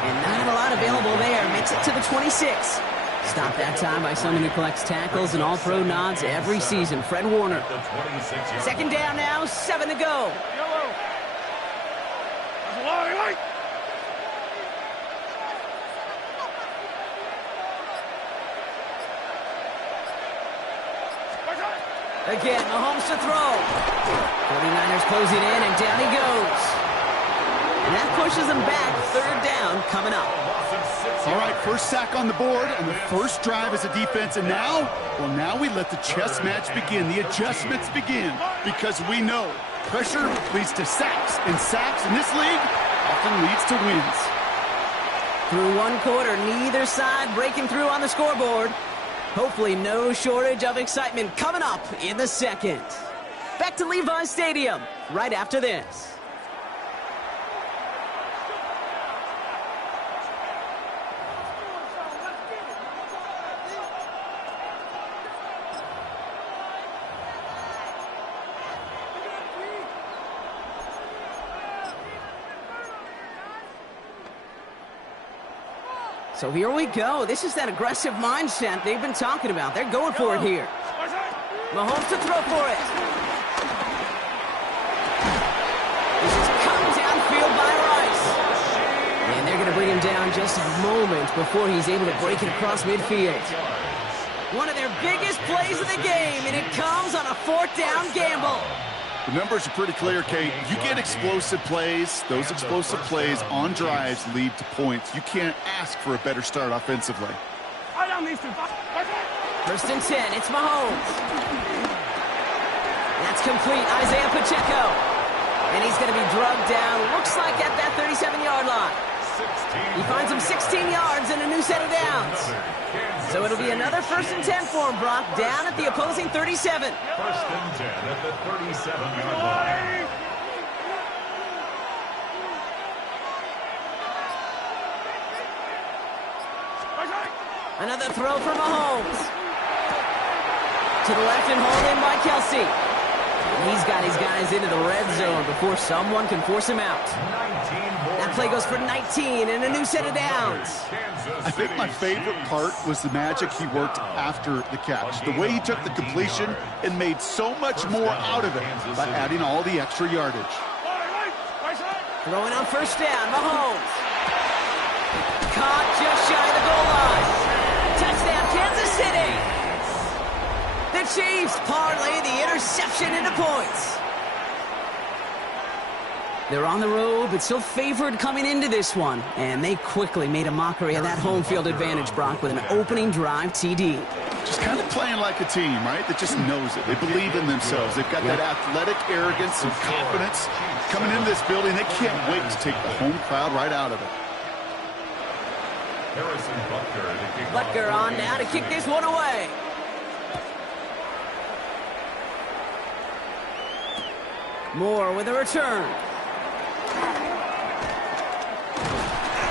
And not a lot available there, makes it to the 26. Stopped that time by someone who collects tackles and all-pro nods every season, Fred Warner. 2nd down now, 7 to go. Again, Mahomes to throw. 49ers close it in, and down he goes. And that pushes them back, 3rd down coming up. All right, first sack on the board, and the first drive as a defense, and now, well, now we let the chess match begin, the adjustments begin, because we know pressure leads to sacks, and sacks in this league often leads to wins. Through 1 quarter, neither side breaking through on the scoreboard. Hopefully no shortage of excitement coming up in the 2nd. Back to Levi's Stadium right after this. So here we go. This is that aggressive mindset they've been talking about. They're going for it here. Mahomes to throw for it. This is cut downfield by Rice. And they're going to bring him down just a moment before he's able to break it across midfield. One of their biggest plays of the game, and it comes on a 4th down gamble. The numbers are pretty clear, Kate. You get explosive plays. Those explosive plays on drives lead to points. You can't ask for a better start offensively. First and 10, it's Mahomes. That's complete, Isaiah Pacheco. And he's going to be drugged down, looks like at that 37-yard line. He finds him 16 yards and a new set of downs. So it'll be another 1st and 10 for him, Brock, down at the opposing 37. 1st and 10 at the 37-yard line. Another throw for Mahomes. To the left and hauled in by Kelsey. He's got his guys into the red zone before someone can force him out. That play goes for 19 and a new set of downs. I think my favorite part was the magic he worked after the catch. The way he took the completion and made so much more out of it by adding all the extra yardage. Throwing on 1st down, Mahomes. Caught just shy of the goal line. Touchdown, Kansas City. The Chiefs parlay the interception into points. They're on the road, but still favored coming into this one. And they quickly made a mockery of that home field advantage, Brock, with an opening drive TD. Just kind of playing like a team, right? That just knows it. They believe in themselves. They've got that athletic arrogance and confidence. Coming into this building, they can't wait to take the home crowd right out of it. Butker on now to kick this one away. Moore with a return.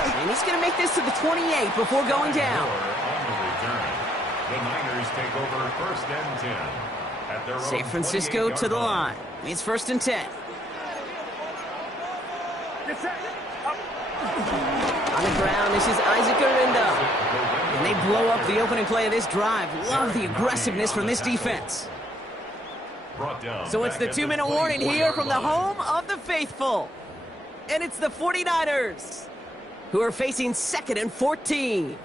And he's going to make this to the 28 before going down. The Niners take over 1st and 10 at their San Francisco to the line. It's 1st and 10. On the ground, this is Isaac Arindo. And they blow up the opening play of this drive. Love the aggressiveness from this defense. So it's the 2-minute warning here from the home of the faithful. And it's the 49ers, who are facing 2nd and 14.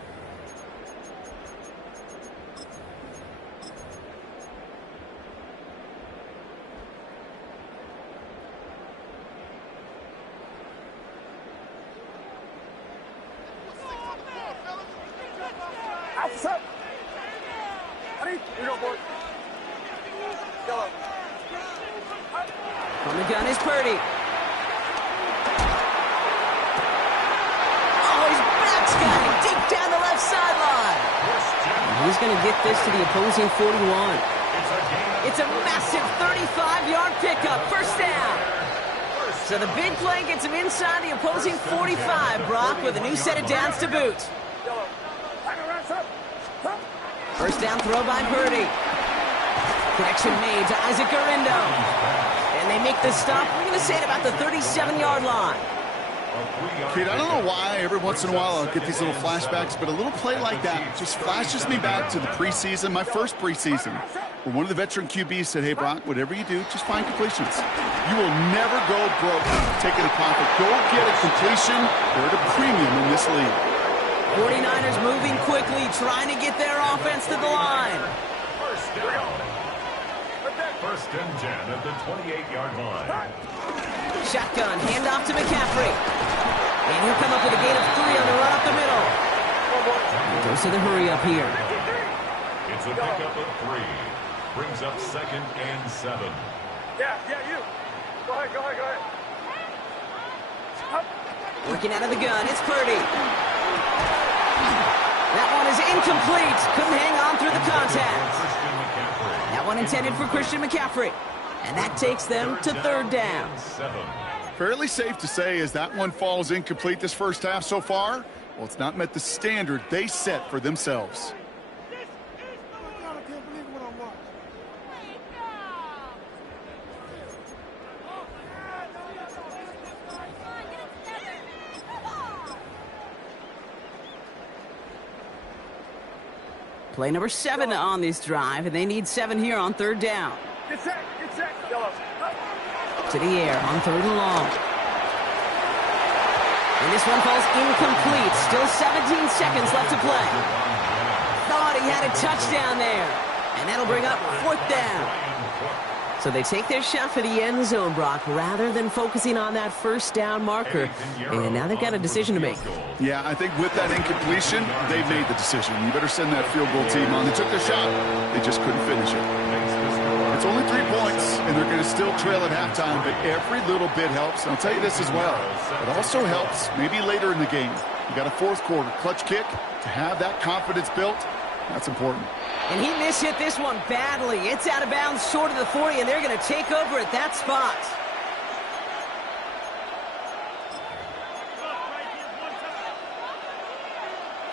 From the gun is Purdy. Oh, his back's got him deep down the left sideline. And he's going to get this to the opposing 41. It's a massive 35-yard pickup, 1st down. So the big play gets him inside the opposing 45, Brock, with a new set of downs to boot. 1st down throw by Purdy. Connection made to Isaac Arindo. And they make the stop, we're going to say, at about the 37-yard line. Kate, I don't know why every once in a while I'll get these little flashbacks, but a little play like that just flashes me back to the preseason, my first preseason, where one of the veteran QBs said, hey, Brock, whatever you do, just find completions. You will never go broke taking a profit. Go get a completion. They're at a premium in this league. 49ers moving quickly, trying to get their offense to the line. 1st and 10 at the 28-yard line. Shotgun, handoff to McCaffrey. And he'll come up with a gain of 3 on the run up the middle. He goes to the hurry up here. It's a pickup of 3. Brings up 2nd and 7. Yeah, you. Go ahead. Working out of the gun, it's Purdy. That one is incomplete. Couldn't hang on through the contact. That one intended for Christian McCaffrey. And that takes them to 3rd down. Fairly safe to say as that one falls incomplete this first half so far, well, it's not met the standard they set for themselves. Play number 7 on this drive, and they need 7 here on third down. Get set, yellow. To the air on third and long. And this one falls incomplete. Still 17 seconds left to play. Thought he had a touchdown there. And that'll bring up fourth down. So they take their shot for the end zone, Brock, rather than focusing on that first down marker. And now they've got a decision to make. Yeah, I think with that incompletion, they've made the decision. You better send that field goal team on. They took their shot. They just couldn't finish it. It's only 3 points, and they're going to still trail at halftime, but every little bit helps. And I'll tell you this as well. It also helps maybe later in the game. You got a fourth quarter clutch kick to have that confidence built. That's important. And he mishit this one badly. It's out of bounds short of the 40, and they're going to take over at that spot.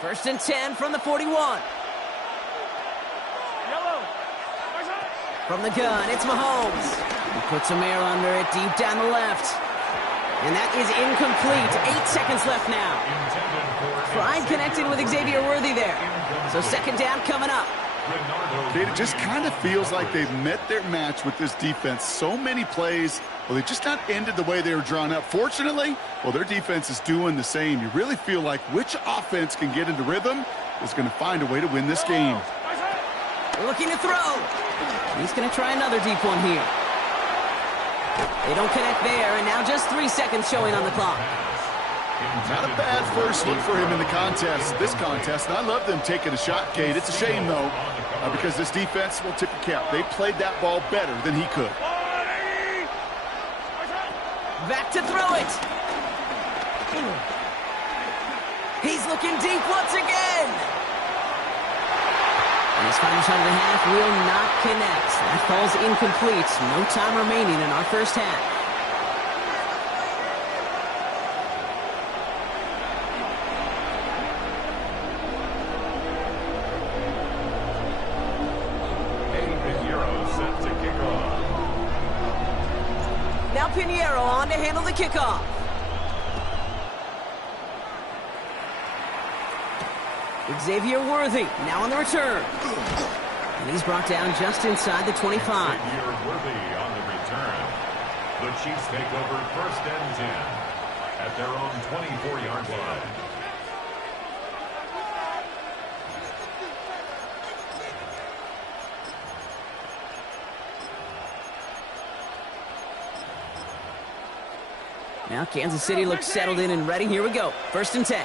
First and 10 from the 41. From the gun, it's Mahomes. He puts some air under it, deep down the left. And that is incomplete. 8 seconds left now. Pride connected with Xavier Worthy there. So second down coming up. It just kind of feels like they've met their match with this defense. So many plays, well, they just not ended the way they were drawn up. Fortunately, well, their defense is doing the same. You really feel like which offense can get into rhythm is going to find a way to win this game. Looking to throw. He's going to try another deep one here. They don't connect there, and now just 3 seconds showing on the clock. Not a bad first look for him in the this contest, and I love them taking a shot, Kate. It's a shame, though, because this defense will tip the cap. They played that ball better than he could. Back to throw it. He's looking deep once again. And his final shot of the half will not connect. That falls incomplete. No time remaining in our first half. Now Pinheiro on to handle the kickoff. Xavier Worthy now on the return. And he's brought down just inside the 25. Xavier Worthy on the return. The Chiefs take over first and 10 at their own 24-yard line. Now Kansas City looks settled in and ready. Here we go. First and 10.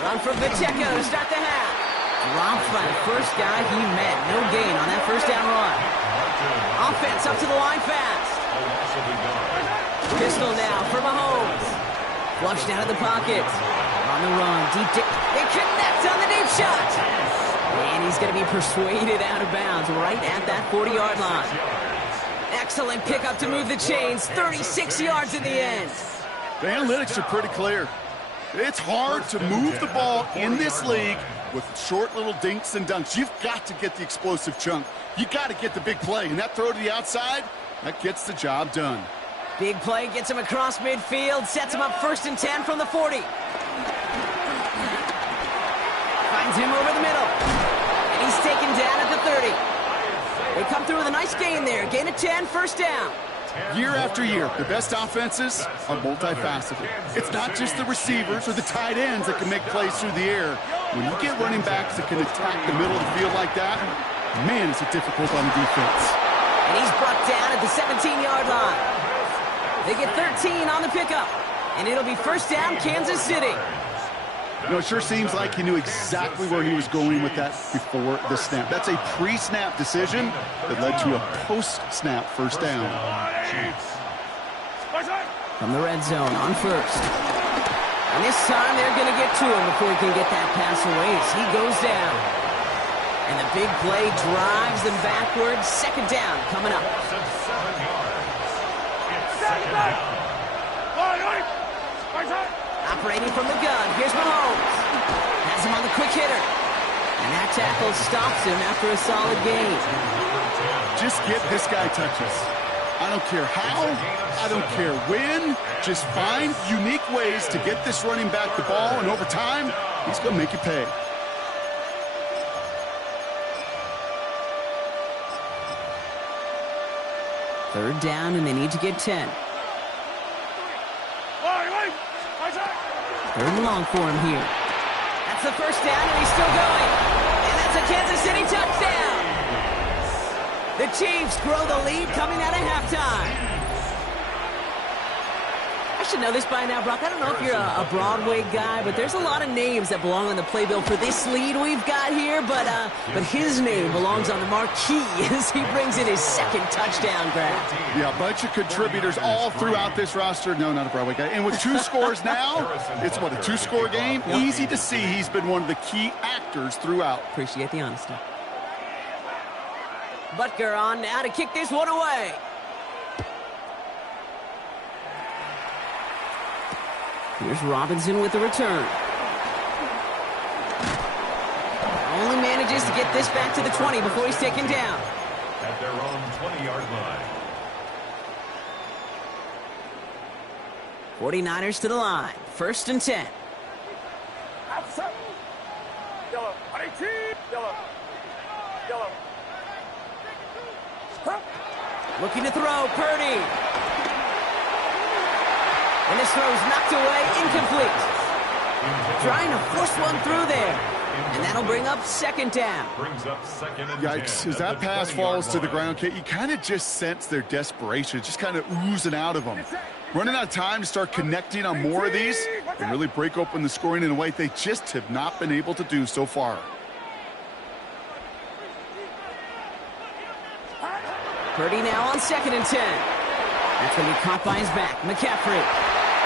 Run from Pacheco to start the half. Dropped by the first guy he met. No gain on that first down run. Offense up to the line fast. Pistol now for Mahomes. Flushed out of the pocket. On the run. Deep. They connect on the deep shot. And he's going to be persuaded out of bounds right at that 40-yard line. Excellent pickup to move the chains. 36 yards in the end. The analytics are pretty clear. It's hard to move the ball in this league with short little dinks and dunks. You've got to get the explosive chunk. You got to get the big play. And that throw to the outside, that gets the job done. Big play gets him across midfield. Sets him up first and 10 from the 40. Finds him over the middle. And he's taken down at the 30. They come through with a nice gain there. Gain of 10, first down. Year after year, the best offenses are multifaceted. It's not just the receivers or the tight ends that can make plays through the air. When you get running backs that can attack the middle of the field like that, man, is it difficult on the defense. And he's brought down at the 17-yard line. They get 13 on the pickup. And it'll be first down, Kansas City. You know, it sure seems like he knew exactly where he was going with that before the snap. That's a pre-snap decision that led to a post-snap first down. From the red zone on first. And this time they're going to get to him before he can get that pass away as he goes down. And the big play drives them backwards. Second down coming up. Operating from the gun, here's Mahomes. Has him on the quick hitter. And that tackle stops him after a solid gain. Just get this guy touches. I don't care how, I don't care when. Just find unique ways to get this running back the ball, and over time, he's going to make you pay. 3rd down, and they need to get 10. 3rd and long for him here. That's the 1st down, and he's still going. And that's a Kansas City touchdown. The Chiefs grow the lead coming out of halftime. I should know this by now, Brock. I don't know if you're a Broadway guy, but there's a lot of names that belong on the playbill for this lead we've got here. But his name belongs on the marquee as he brings in his 2nd touchdown grab. Yeah, a bunch of contributors all throughout this roster. No, not a Broadway guy. And with 2 scores now, it's what, a 2-score game? Yep. Easy to see he's been one of the key actors throughout. Appreciate the honesty. Butker on now to kick this one away. Here's Robinson with the return. Only manages to get this back to the 20 before he's taken down. At their own 20-yard line. 49ers to the line. 1st and 10. Yellow. 18. Yellow. Yellow. Looking to throw, Purdy. And this throw is knocked away, incomplete. Trying to force one through there. And that'll bring up 2nd down. Brings up 2nd and 10. Yikes, as that pass falls to the ground, Kate, you kind of just sense their desperation, just kind of oozing out of them. Running out of time to start connecting on more of these and really break open the scoring in a way they just have not been able to do so far. Purdy now on 2nd and 10. That's going to be caught by his back, McCaffrey.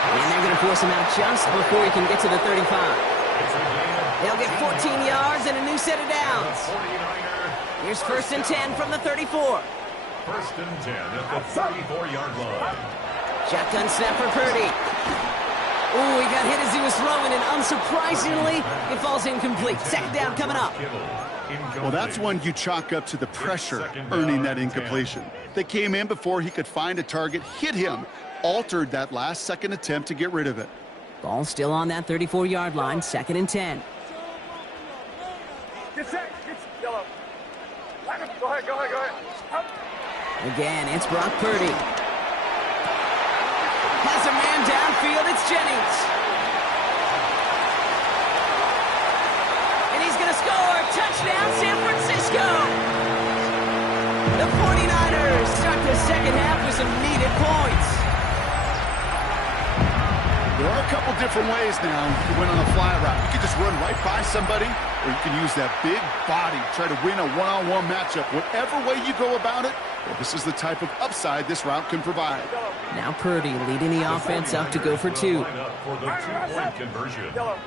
And they're going to force him out just before he can get to the 35. They'll get 14 yards and a new set of downs. Here's 1st and 10 from the 34. 1st and 10 at the 34-yard line. Shotgun snap for Purdy. Ooh, he got hit as he was throwing, and unsurprisingly, it falls incomplete. 2nd down coming up. Well, that's one you chalk up to the pressure earning that incompletion. They came in before he could find a target, hit him, altered that last 2nd attempt to get rid of it. Ball still on that 34-yard line, 2nd and 10. Get set. Yellow. Go ahead. Again, it's Brock Purdy. Has a man downfield, it's Jennings. And he's going to score. Touchdown, San Francisco. The 49ers start the 2nd half with some needed points. There are a couple different ways now to win on a fly route. You can just run right by somebody, or you can use that big body, try to win a one-on-one matchup. Whatever way you go about it, well, this is the type of upside this route can provide. Now Purdy leading the offense up to go for 2. For the 2-point conversion. Yellow.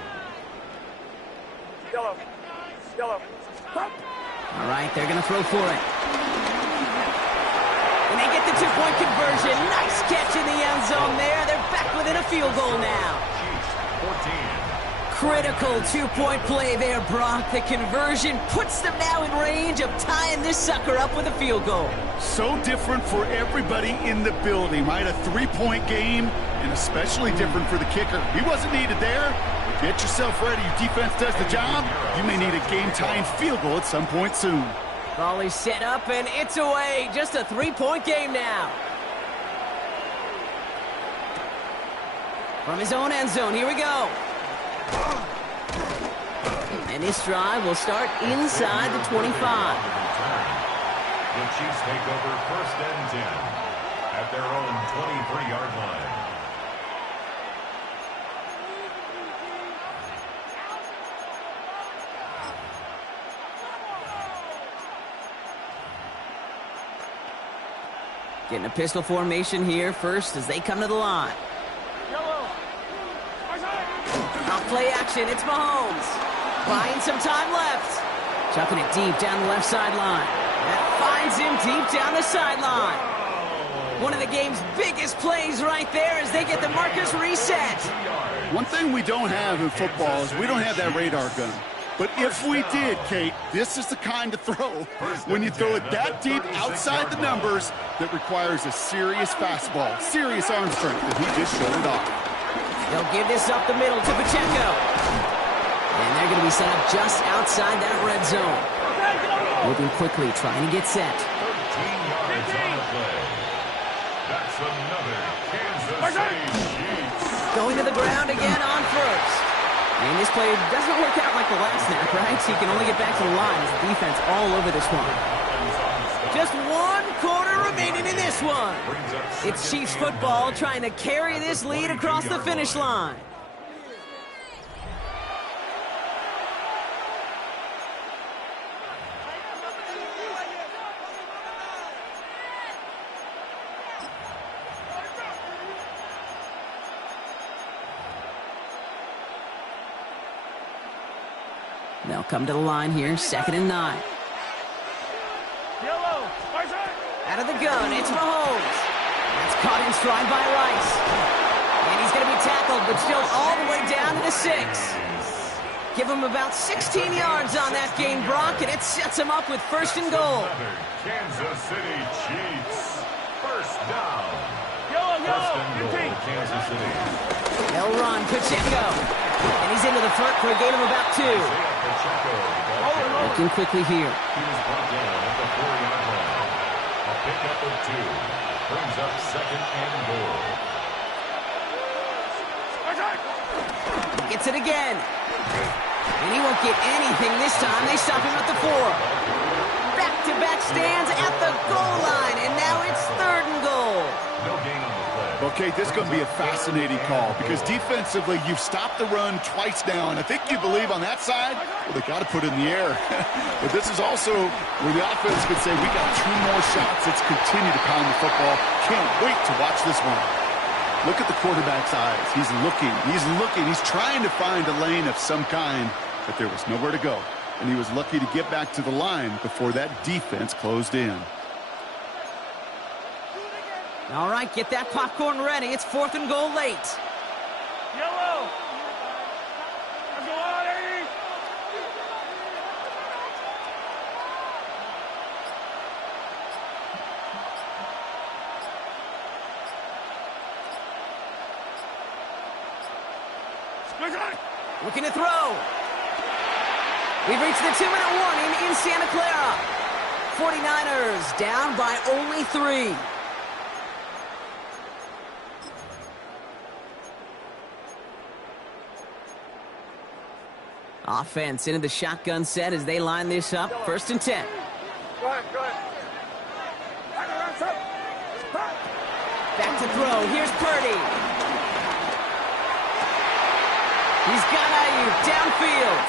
All right, they're going to throw for it. And they get the 2-point conversion. Nice catch in the end zone there. They're back within a field goal now. 14. Critical 2-point play there, Brock. The conversion puts them now in range of tying this sucker up with a field goal. So different for everybody in the building, right? A 3-point game, and especially different for the kicker. He wasn't needed there. Get yourself ready. Your defense does the job. You may need a game-tying field goal at some point soon. Ball is set up, and it's away. Just a 3-point game now. From his own end zone, here we go. And this drive will start inside the 25. The Chiefs take over 1st and 10 at their own 23-yard line. Getting a pistol formation here first as they come to the line. Off play action, it's Mahomes. Buying some time left. Chucking it deep down the left sideline. That finds him deep down the sideline. One of the game's biggest plays right there as they get the markers reset. One thing we don't have in football is we don't have that radar gun. But if we did, Kate, this is the kind of throw when you throw it that deep outside the numbers that requires a serious fastball, serious arm strength, and he just showed it off. They'll give this up the middle to Pacheco. And they're going to be set up just outside that red zone. Moving quickly, trying to get set. 13 yards on the play. another Kansas City Chiefs. Going to the ground again on first. And this play doesn't work out like the last snap, right? So you can only get back to the line as the defense all over this one. Just 1 quarter remaining in this one. It's Chiefs football trying to carry this lead across the finish line. They'll come to the line here, 2nd and 9. Out of the gun, it's Mahomes. That's caught in stride by Rice. And he's going to be tackled, but still all the way down to the 6. Give him about 16 yards on that gain, Brock, and it sets him up with 1st and goal. Kansas City Chiefs. First down. First and goal, Kansas City. They'll run, Pacheco. And he's into the front for a gain of about 2. Looking quickly here. He was brought down at the 4-yard line. A pickup of 2. Brings up 2nd and goal. Gets it again. And he won't get anything this time. They stop him at the 4. Back-to-back stands at the goal line. And now it's 3rd and goal. No gain on the play. Okay, this is going to be a fascinating call because defensively, you've stopped the run twice now, and I think you believe on that side, well, they got to put it in the air. But this is also where the offense could say, we got 2 more shots. Let's continue to pound the football. Can't wait to watch this one. Look at the quarterback's eyes. He's looking. He's trying to find a lane of some kind, but there was nowhere to go. And he was lucky to get back to the line before that defense closed in. All right, get that popcorn ready. It's 4th and goal late. Yellow. Let's go on, Eddie. Looking to throw. We've reached the 2-minute warning in Santa Clara. 49ers down by only 3. Offense into the shotgun set as they line this up. 1st and 10. Go ahead. Back to throw. Here's Purdy. He's got Ayuk downfield.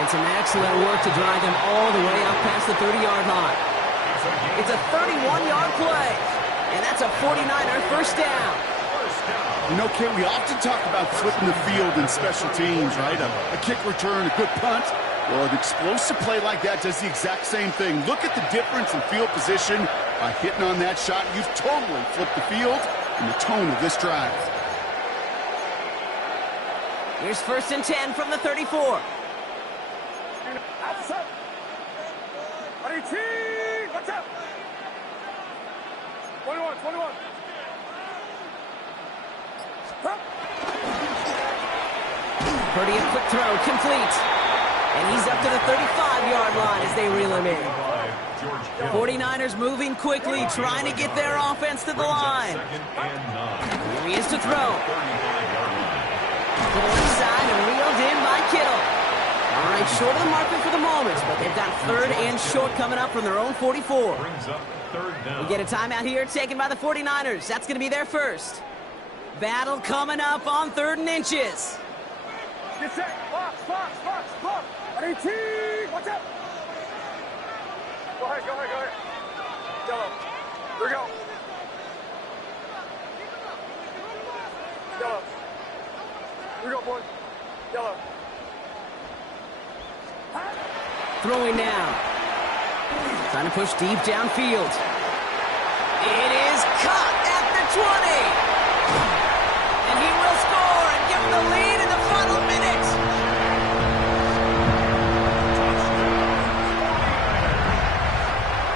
And some excellent work to drive them all the way up past the 30-yard line. It's a 31-yard play. And that's a 49er first down. You know, Kate, we often talk about flipping the field in special teams, right? A kick return, a good punt. Well, an explosive play like that does the exact same thing. Look at the difference in field position. By hitting on that shot, you've totally flipped the field and the tone of this drive. Here's 1st and 10 from the 34. Outside. What's up? 21. Purdy, a quick throw, complete. And he's up to the 35-yard line as they reel him in. 49ers moving quickly, trying to get their offense to the line. Here he is to throw. To the left side and reeled in by Kittle. All right, short of the marker for the moment, but they've got 3rd and short coming up from their own 44. We get a timeout here taken by the 49ers. That's going to be their first. Battle coming up on 3rd and inches. Get set. Box. 18. Watch out. Go ahead. Yellow. Here we go. Yellow. Here we go, boy. Yellow. Throwing now. Trying to push deep downfield. It is caught at the 20. And he will score and give them the lead in the final minute.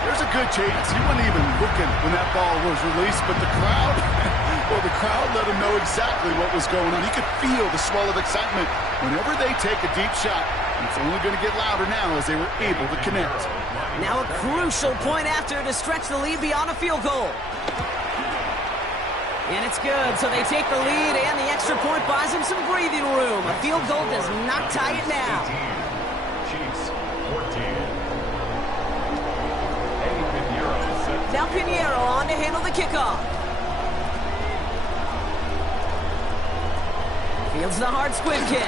There's a good chance he wasn't even looking when that ball was released, but the crowd, well, the crowd let him know exactly what was going on. He could feel the swell of excitement whenever they take a deep shot. It's only going to get louder now as they were able to connect. Now a crucial point after to stretch the lead beyond a field goal. it's good. So they take the lead, and the extra point buys them some breathing room. A field goal does not tie it now. Chiefs 14. Now Pinheiro on to handle the kickoff. Fields the hard squib kick.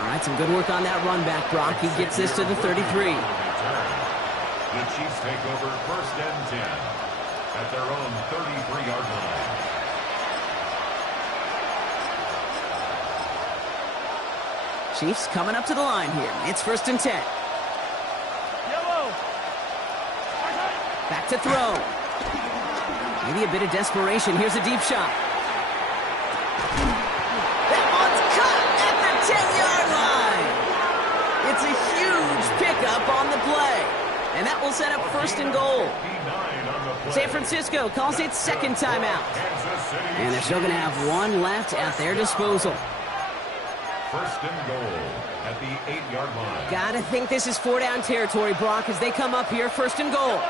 All right, some good work on that run back, Brock. He gets this to the 33. The Chiefs take over 1st and 10 at their own 33-yard line. Chiefs coming up to the line here. It's 1st and 10. Back to throw. Maybe a bit of desperation. Here's a deep shot. That one's caught at the 10-yard line. It's a huge pickup on the play. And that will set up 1st and goal. San Francisco calls it 2nd timeout. And they're still going to have one left at their disposal. 1st and goal at the 8-yard line. Gotta think this is 4-down territory, Brock, as they come up here. 1st and goal.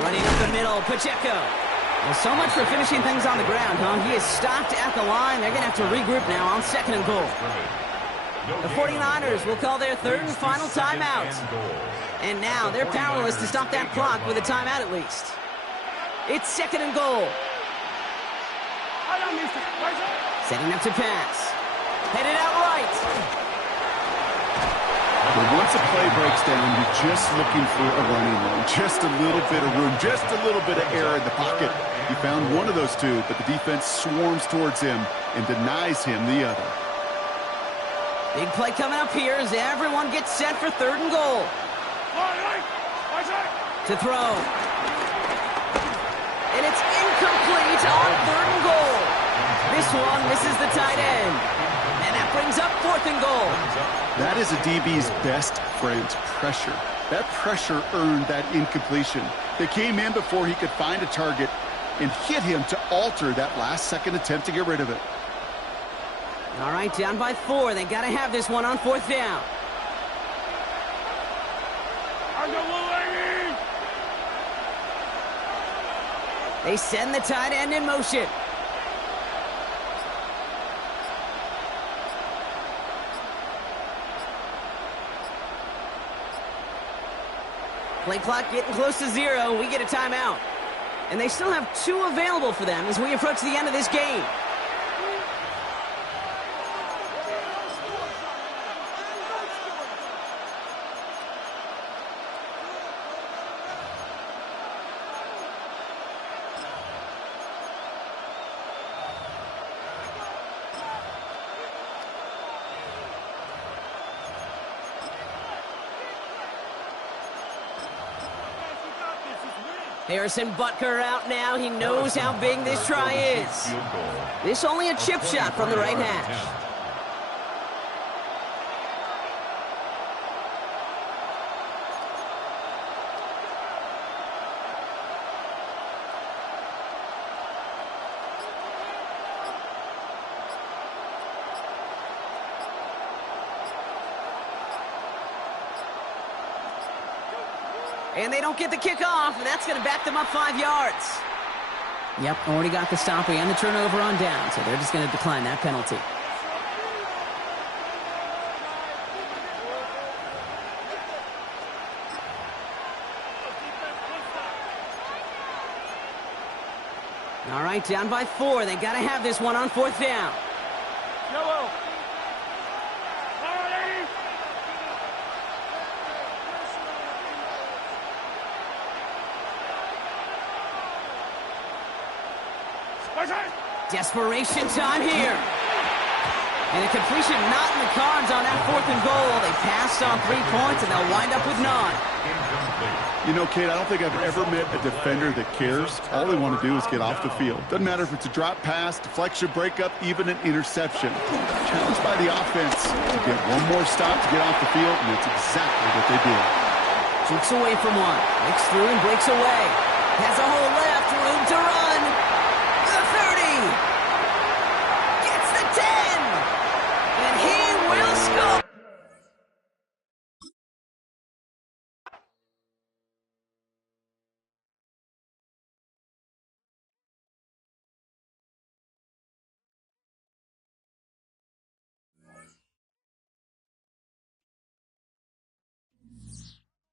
Running up the middle, Pacheco. Well, so much for finishing things on the ground, huh? He is stopped at the line. They're going to have to regroup now on 2nd and goal. The 49ers will call their 3rd and final timeout. And now they're powerless to stop that clock with a timeout at least. It's 2nd and goal. Setting up to pass. Headed out right. But once a play breaks down, you're just looking for a running lane. Just a little bit of room, just a little bit of air in the pocket. He found one of those two, but the defense swarms towards him and denies him the other. Big play coming up here as everyone gets set for 3rd and goal. To throw. And it's incomplete on 3rd and goal. This one misses the tight end. And that brings up 4th and goal. That is a DB's best friend, pressure. That pressure earned that incompletion. They came in before he could find a target and hit him to alter that last-second attempt to get rid of it. All right, down by 4. They got to have this one on 4th down. They send the tight end in motion. Play clock getting close to 0. We get a timeout. And they still have 2 available for them as we approach the end of this game. Harrison Butker out now. He knows how big this try is. This only a chip shot from the right hash. And they don't get the kickoff, and that's going to back them up 5 yards. Yep, already got the stop and the turnover on down, so they're just going to decline that penalty. All right, down by 4. They got to have this one on 4th down. Yellow. Desperation time here. And a completion not in the cards on that 4th and goal. They passed on 3 points, and they'll wind up with none. You know, Kate, I don't think I've ever met a defender that cares. All they want to do is get off the field. Doesn't matter if it's a drop pass, deflection, breakup, even an interception. Challenged by the offense to get one more stop to get off the field, and that's exactly what they did. Kicks away from one. Breaks through and breaks away. Has a hole left. Room to run.